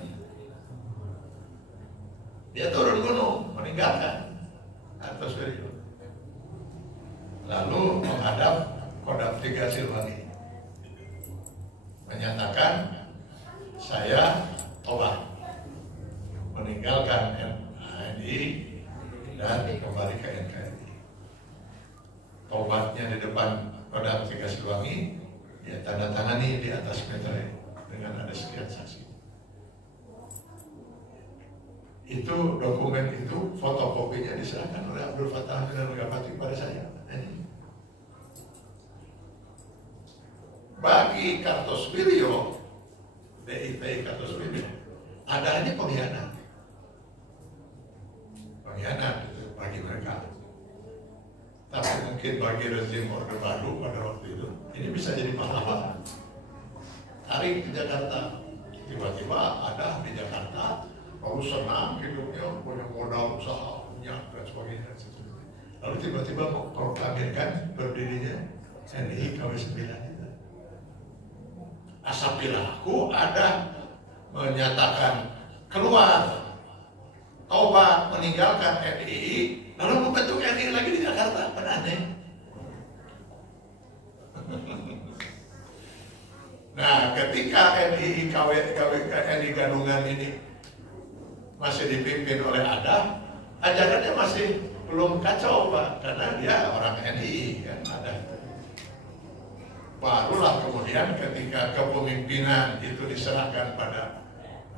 Dia turun gunung meninggalkan Kartos Wiryo. Lalu menghadap Kodam 3 Silwangi. Menyatakan saya tobat. Meninggalkan NKRI dan kembali ke NKRI. Tobatnya di depan Kodam 3 Silwangi, dia tanda tangani di atas meterai dengan ada sekian saksi. Itu dokumen itu fotokopinya diserahkan oleh Abdul Fattah bin Al-Ghaffati pada saya. Bagi Kartos Wiryo, DIP Kartos Wiryo, adanya pengkhianat. Pengkhianat itu bagi mereka. Tapi mungkin bagi rezim Orde Baru pada waktu itu, ini bisa jadi pahlawan. Tarik ke Jakarta, tiba-tiba ada di Jakarta, lalu senang hidupnya, punya modal usaha, punya dan sebagainya. Lalu tiba-tiba memproklamirkan berdirinya NI KW9. Asapilaku ada menyatakan keluar tobat meninggalkan NII lalu membentuk NII lagi di Jakarta, kan aneh. Nah, ketika NII NII Gadungan ini masih dipimpin oleh Adam, ajarannya masih belum kacau, Pak, karena dia orang NII kan ada. Barulah kemudian ketika kepemimpinan itu diserahkan pada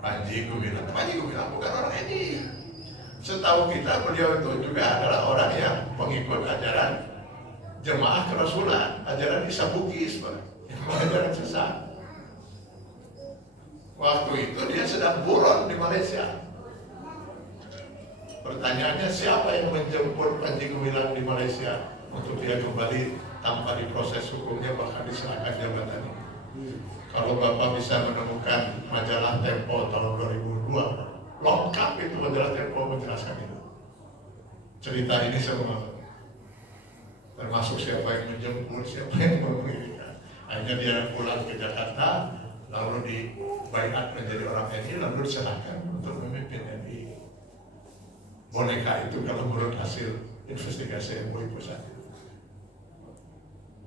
Panji Gumilang. Panji Gumilang bukan orang NII. Setahu kita beliau itu juga adalah orang yang pengikut ajaran Jemaah Kerasulan, ajaran Isa Bugis, yang ajaran sesat. Waktu itu dia sedang buron di Malaysia. Pertanyaannya, siapa yang menjemput Panji Gumilang di Malaysia untuk dia kembali tanpa diproses hukumnya bahkan diserahkan jabatannya? Kalau Bapak bisa menemukan majalah Tempo tahun 2002, lengkap itu majalah Tempo menjelaskan itu. Cerita ini semua, termasuk siapa yang menjemput, siapa yang mengirimkan. Akhirnya dia pulang ke Jakarta, lalu dibaiat menjadi orang NI, lalu diserahkan untuk memimpin NI. Boneka itu kalau menurut hasil investigasi MUI pusat.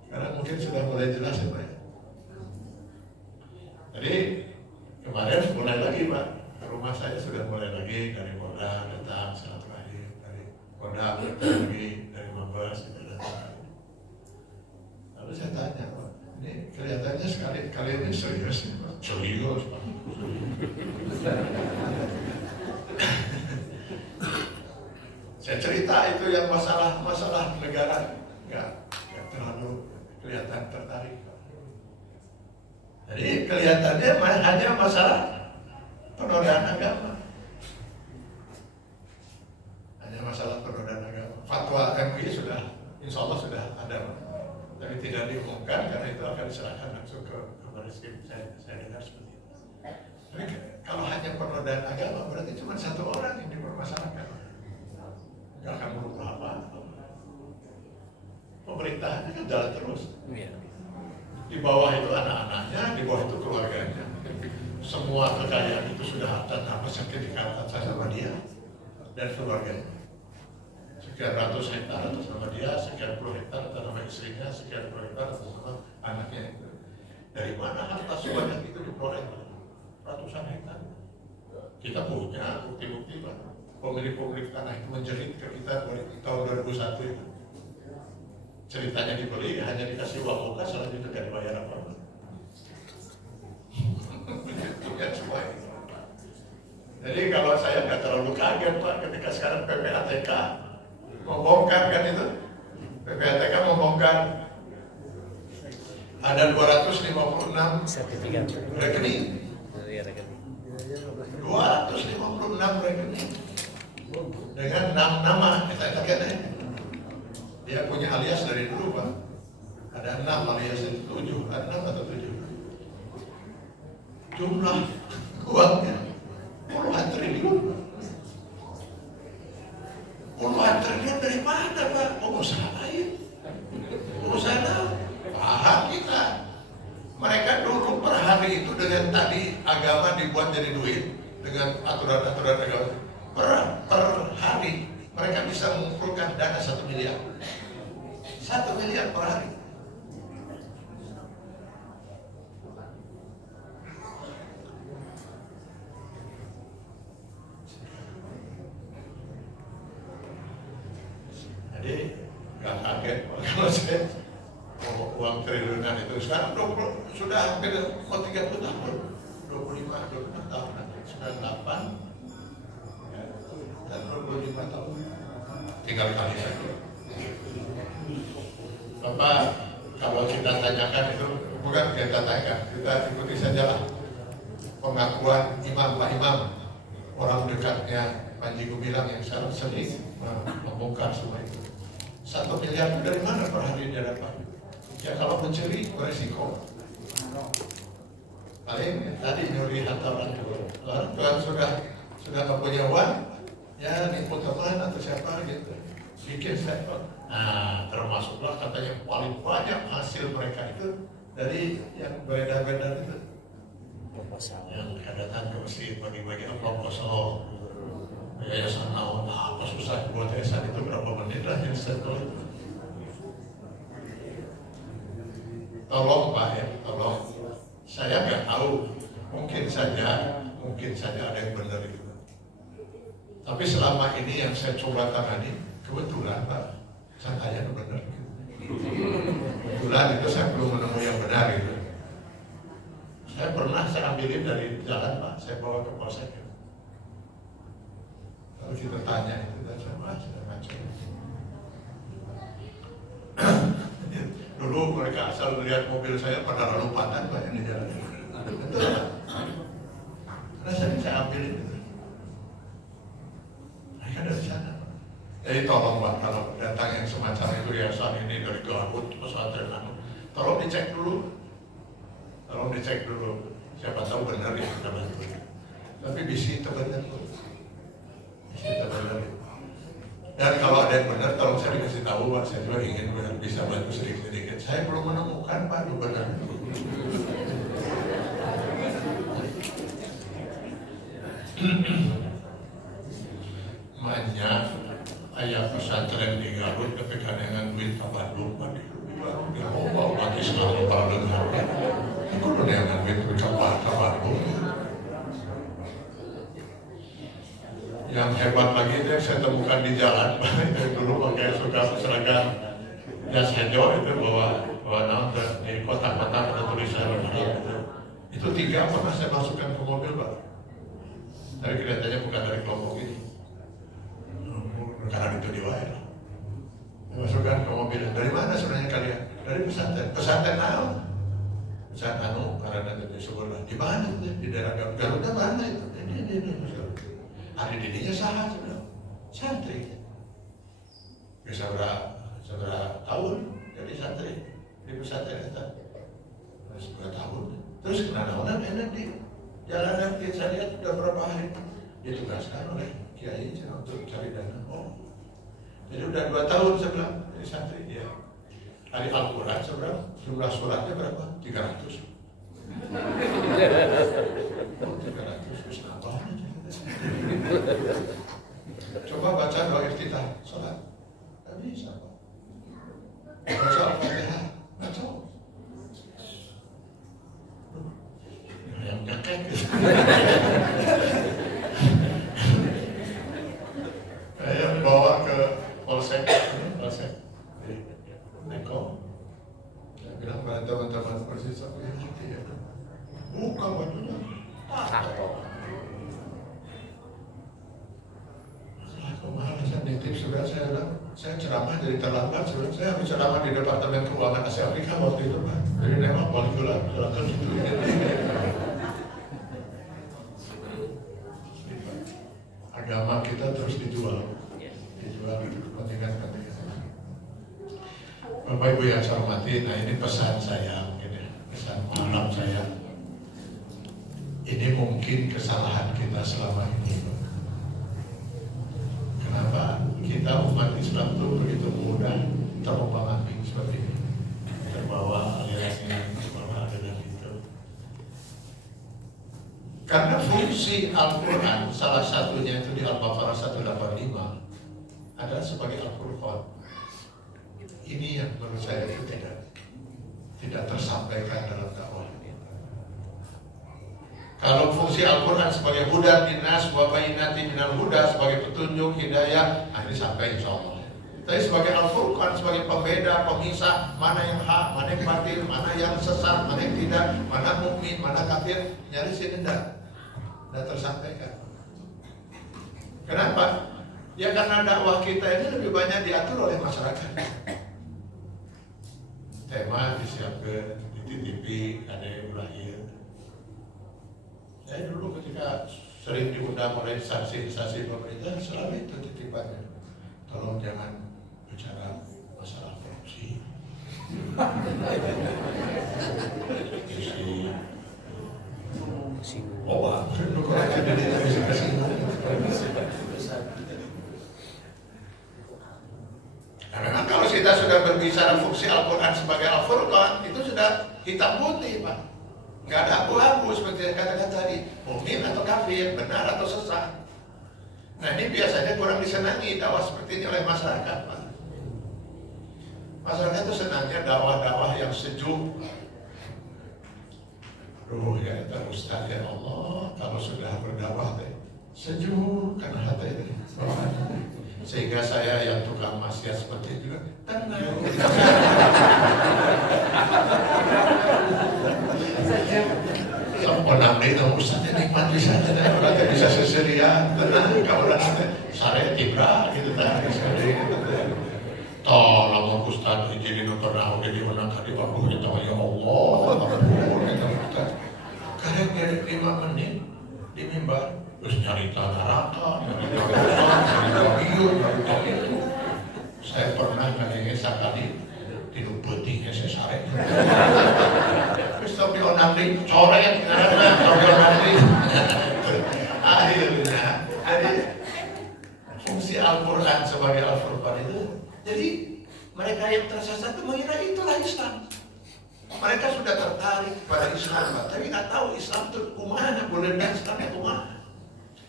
Karena mungkin sudah mulai jelas ya Pak. Jadi kemarin mulai lagi Pak, ke rumah saya sudah mulai lagi dari Polda datang silaturahim, dari Polda datang lagi, dari Mabes sudah datang. Lalu saya tanya Pak, ini kelihatannya kali ini serius nih Pak. Serius Pak. Saya cerita itu yang masalah negara nggak terlalu kelihatan tertarik. Jadi kelihatannya hanya masalah penodaan agama. Hanya masalah penodaan agama. Fatwa MUI sudah, insya Allah sudah ada, tapi tidak diumumkan karena itu akan diserahkan langsung ke Bariskim. Saya dengar seperti itu. Tapi kalau hanya penodaan agama berarti cuma satu orang yang dipermasalahkan. Nggak akan berubah apa. Pemerintahannya kan jalan terus. Di bawah itu anak-anaknya, di bawah itu keluarganya. Semua kekayaan itu sudah atas nama sertifikat atas nama dia dan keluarganya. Sekian ratus hektar atas nama dia, sekian puluh hektar atas nama istrinya, sekian puluh hektar atas nama anaknya. Dari mana harta sebanyak itu diperoleh? Ratusan hektar. Kita punya bukti-bukti Pak. Pemilik-pemilik tanah itu menjerit ke kita tahun 2001 itu. Ceritanya dibeli, hanya dikasih uang muka, selanjutnya tidak dibayar apa-apa. Lihat semua itu. Jadi kalau saya nggak terlalu kaget Pak, ketika sekarang PPATK membongkar kan itu. PPATK membongkar ada 256 sertifikat rekening. 256 rekening dengan 6 nama. Kita katakan dia punya alias dari dulu Pak. Ada 6 alias itu 7, ada 6 atau 7. Jumlah uangnya puluhan triliun. Puluhan triliun. Kalian dari mana Pak? Pengusaha lain. Pengusaha paham kita. Mereka dulu per hari itu dengan tadi agama dibuat jadi duit dengan aturan-aturan agama. Per hari mereka bisa mengumpulkan dana 1 miliar. 1 miliar per hari. Jadi nggak kaget kalau saya uang triliunan itu sekarang sudah hampir 30 tahun, 26 tahun, 98 dan 25 tahun, tinggal kali saja. Bapak, kalau kita tanyakan itu bukan kita tanyakan, kita ikuti sajalah pengakuan Pak Imam, orang dekatnya Panji Gumilang yang sekarang sering membongkar semua itu. 1 miliar itu dari mana per hari dia dapat? Ya kalau mencuri beresiko. Paling tadi nyuri harta orang sudah nggak punya uang, ya nipu teman atau siapa gitu, bikin statement. Nah, termasuklah katanya paling banyak hasil mereka itu dari yang beredar-beredar itu, yang datang ke masjid bagi-bagi amplop kosong. Yayasan naon, apa susah buat yayasan itu berapa menit lah yang settle itu. Tolong Pak ya, tolong. Saya nggak tahu, mungkin saja ada yang benar itu. Tapi selama ini yang saya coba tangani, kebetulan Pak, saya benar. Kebetulan itu saya belum menemui yang benar itu. Saya ambilin dari jalan Pak, saya bawa ke polsek. Kalau kita tanya itu dan sama sudah macam. Dulu mereka asal melihat mobil saya pada lompatan Pak yang di jalan. Betul Pak. Karena saya ambilin itu. Mereka dari sana. Jadi tolong Pak, kalau datang yang semacam itu yayasan ini dari Garut, pesantren anu, tolong dicek dulu. Siapa tahu benar ya kita bantu. Tapi bisi itu benar tuh. Dan kalau ada yang benar, tolong saya dikasih tahu Pak. Saya juga ingin bisa bantu sedikit-sedikit. Saya belum menemukan Pak yang benar. Banyak ayah pesantren di Garut ketika dengan duit tabarruk Pak. Dia mau bawa umat Islam para dengar. Kalau dengan duit tabarruk. Yang hebat lagi itu yang saya temukan di jalan, dulu pakai suka seragam jas hijau itu bawa di kotak-kotak ada tulisan itu 3 pernah saya masukkan ke mobil Pak. Tapi kelihatannya bukan dari kelompok ini, karena itu diwayar. Saya masukkan ke mobil. Dari mana sebenarnya kalian? Dari pesantren anu. Pesantren anu karena di sebelah. Di mana itu? Di daerah Garutnya mana itu? Ini. Hari didinya sah sudah santri. Bisa berapa tahun jadi santri di pesantren itu. 10 tahun. Terus kenapa enak di jalanan kita lihat sudah berapa hari ditugaskan oleh kiai untuk cari dana. Jadi udah 2 tahun sebelah jadi santri dia. Hari Al-Quran seberapa? Jumlah suratnya berapa? 300. 300 bisa apa? Coba baca doa iftitah sholat, tak bisa Pak. Baca Al-Fatihah, baca. Yang kakek. Saya bawa ke polsek. Neko. Saya bilang pada teman-teman persis aku yang ya. Buka bajunya. Saya nitip sebenarnya saya bilang, saya ceramah jadi terlambat sebenarnya. Saya habis ceramah di Departemen Keuangan Asia Afrika waktu itu Pak. Jadi memang boleh silakan situ. Agama kita terus dijual untuk kepentingan. Bapak Ibu yang saya hormati, nah ini pesan saya mungkin ya, pesan malam saya. Ini mungkin kesalahan kita selama ini. Kenapa kita umat Islam Islam itu begitu mudah terombang-ambing seperti ini, terbawa alirannya terbawa dengan itu. Karena fungsi Al-Quran salah satunya itu di Al-Baqarah 185 adalah sebagai Al-Furqan. Ini yang menurut saya itu tidak tersampaikan dalam dakwah. Kalau fungsi Al-Quran sebagai hudan linnas wa bayyinatin minal huda, sebagai petunjuk hidayah, ini sampai insya Allah. Tapi sebagai Al-Furqan, sebagai pembeda, pemisah, mana yang hak, mana yang batil, mana yang sesat, mana yang tidak, mana mukmin, mana kafir, nyaris ini tidak tersampaikan. Kenapa? Ya karena dakwah kita ini lebih banyak diatur oleh masyarakat. Tema disiapkan, dititipi, ada yang berakhir. Saya dulu ketika sering diundang oleh instansi pemerintah, selalu itu titipannya. Tolong jangan bicara masalah korupsi. Karena kalau kita sudah berbicara fungsi Al-Quran sebagai Al-Furqan, itu sudah hitam putih, Pak. Nggak ada abu-abu seperti yang katakan tadi, mukmin atau kafir, benar atau sesat. Nah ini biasanya kurang disenangi dakwah seperti ini oleh masyarakat, Pak. Masyarakat itu senangnya dakwah-dakwah yang sejuk. Aduh ya itu Ustaz, ya Allah, kalau sudah berdakwah sejuk karena hati ini. Sehingga saya yang tukang maksiat seperti itu tenang. Sempurna itu Ustaz nikmat bisa saja, orang bisa seserian, tenang. Kalau orang saya tibra gitu tadi sekali. Tolong Ustaz jadi pernah jadi orang kali waktu kita ya Allah, kadang dari 5 menit di mimbar terus nyari neraka, nyari itu. Saya pernah ngajengnya sekali tidur putihnya saya sare. Terus tapi orang nanti coret karena tapi orang nanti akhirnya ada fungsi Al-Quran sebagai Al-Furqan itu. Jadi mereka yang tersesat itu mengira itulah Islam. Mereka sudah tertarik pada Islam, tapi nggak tahu Islam itu kumaha, boleh dan Islam itu kumaha.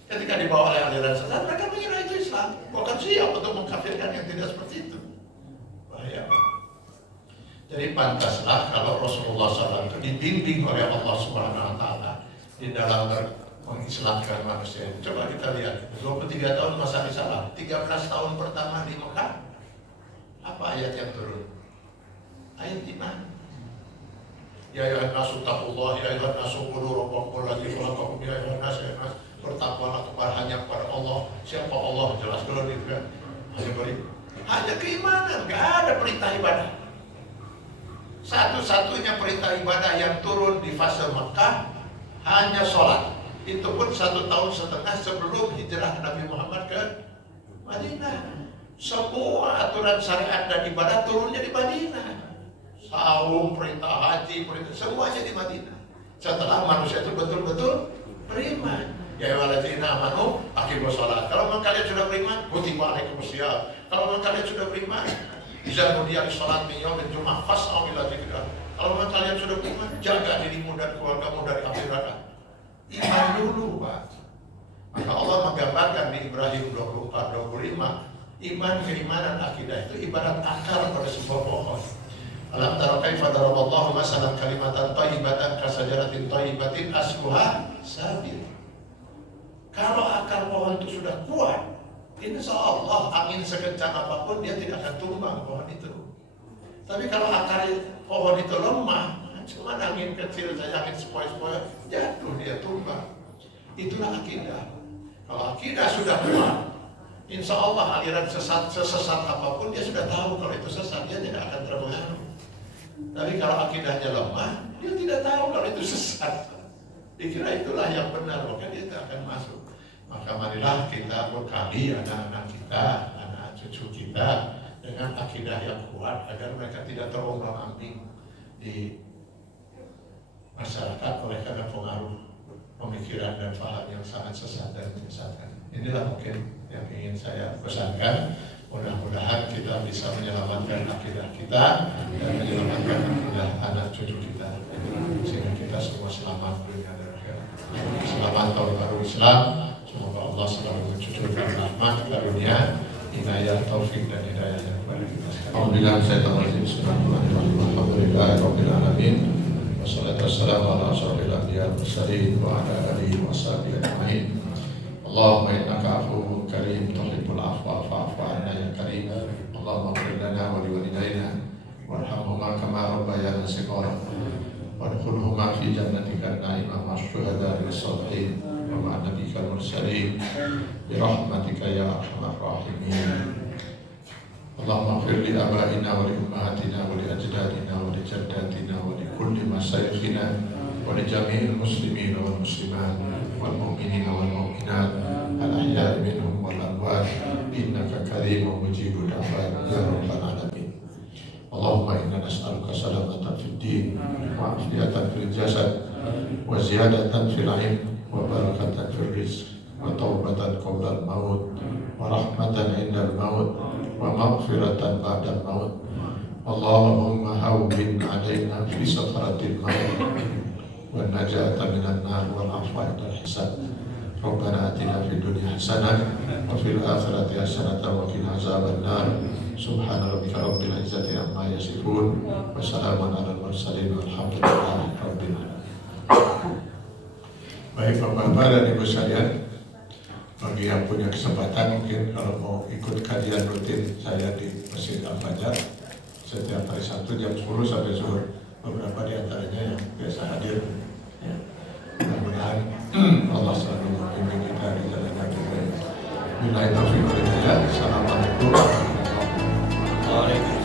Ketika dibawa oleh aliran sesat, mereka mengira itu Islam. Bukan siap untuk mengkafirkan yang tidak seperti itu. Bahaya. Jadi pantaslah kalau Rasulullah SAW itu dibimbing oleh Allah Subhanahu Wa Taala di dalam mengislamkan manusia. Coba kita lihat, 23 tahun masa risalah, 13 tahun pertama di Mekah, apa ayat yang turun? Ayat iman. Ya ayuhan nasu taqullah, ya ayuhan nasu qulu rabbakum alladzi khalaqakum, ya ayuhan nas, ya nas, bertakwalah hanya kepada Allah. Siapa Allah? Jelas dulu nih kan. Hanya keimanan, enggak ada perintah ibadah. Satu-satunya perintah ibadah yang turun di fase Mekah hanya sholat. Itu pun 1,5 tahun sebelum hijrah Nabi Muhammad ke Madinah. Semua aturan syariat dan ibadah turunnya di Madinah. Saum, perintah haji, perintah semuanya di Madinah. Setelah manusia itu betul-betul beriman. Ya walladzina amanu aqimus shalah. Kalau memang kalian sudah beriman, kutiba alaikumusiyam. Kalau memang kalian sudah beriman, iza nudiya lis-shalat min yaumil jumu'ah fas'au ila dzikrillah. Kalau memang kalian sudah beriman, jaga dirimu dan keluargamu dari akhirat. Iman dulu, Pak. Maka Allah menggambarkan di Ibrahim 24-25, iman, keimanan, akidah itu ibarat akar pada sebuah pohon. Alam tara kaifa daraballahu masalan kalimatan thayyibatan kasajaratin thayyibatin asluha sabil. Kalau akar pohon itu sudah kuat, insya Allah angin sekencang apapun dia tidak akan tumbang pohon itu. Tapi kalau akar pohon itu lemah, cuma angin kecil saja, angin sepoi-sepoi, jatuh dia tumbang. Itulah akidah. Kalau akidah sudah kuat, insya Allah aliran sesat apapun dia sudah tahu kalau itu sesat, dia tidak akan terpengaruh. Tapi kalau akidahnya lemah, dia tidak tahu kalau itu sesat. Dikira itulah yang benar, maka dia tidak akan masuk. Maka marilah kita bekali anak-anak kita, anak cucu kita dengan akidah yang kuat agar mereka tidak terombang-ambing di masyarakat oleh karena pengaruh pemikiran dan paham yang sangat sesat dan menyesatkan. Inilah mungkin yang ingin saya pesankan. Mudah-mudahan kita bisa menyelamatkan akidah kita dan menyelamatkan akidah anak cucu kita, sehingga kita semua selamat dunia dan akhirat. Selamat tahun baru Islam. Semoga Allah selalu mencucurkan rahmat, karunia, inayah, taufik dan hidayah kepada kita. Alhamdulillah, saya tawarkan bismillahirrahmanirrahim. Alhamdulillahirabbil alamin. Wassalatu wassalamu ala asyrofil anbiya'i wal mursalin wa ala alihi washabihi ajmain. Allahumma innaka afuwwun karim tuhibbul afwa fa'fu 'anna ya karim. Allahumma ighfir lana wa liwalidayna warhamhuma kama rabbayana shighara wadkhulhuma fi jannatika an-na'imah ma'asy-syuhada'i was-shalihin wa ma'a nabiyyikal mursalin bi rahmatika ya arhamar rahimin. Allahumma ighfir li abaina wa li ummahatina wa li ajdadina wa li jaddatina wa li kulli masyayikhina wa li jami'il muslimin wal muslimat wal mu'minina wal mu'minat al-ahya'i minhum wal amwat innaka karimun mujibud da'wat ya rabbal alamin. Allahumma inna nas'aluka salamatan fid din wa afiyatan fil jasad wa ziyadatan fil ilm wa barakatan fil rizq wa taubatan qabla al-maut wa rahmatan 'inda al-maut wa maghfiratan ba'da al-maut. Allahumma hawwin 'alaina fi sakratil maut wa najata minan nar wal 'afwa 'inda al-hisab. Rabbana atina fid dunya hasanah wa fil akhirati hasanah wa qina azaban nar. Subhana rabbika rabbil izzati amma yasifun wa salamun alal mursalin walhamdulillahi rabbil alamin. Baik Bapak-bapak dan Ibu sekalian, bagi yang punya kesempatan mungkin kalau mau ikut kajian rutin saya di Masjid Al-Fajar setiap hari Sabtu jam 10 sampai zuhur. Beberapa di antaranya yang biasa hadir, ya. Mudah-mudahan Allah selalu membimbing kita di jalan yang terbaik. Billahi taufiq wal hidayah. Assalamualaikum warahmatullahi wabarakatuh.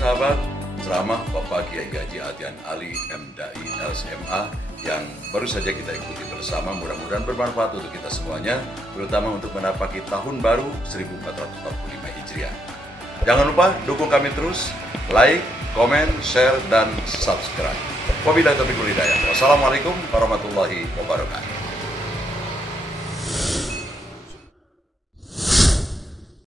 Sahabat, ceramah Bapak Kiai Haji Atian Ali MDai LCMA yang baru saja kita ikuti bersama, mudah-mudahan bermanfaat untuk kita semuanya, terutama untuk menapaki tahun baru 1445 Hijriah. Jangan lupa dukung kami terus, like, komen, share, dan subscribe. Wabillahi taufiq wal hidayah. Wassalamualaikum warahmatullahi wabarakatuh.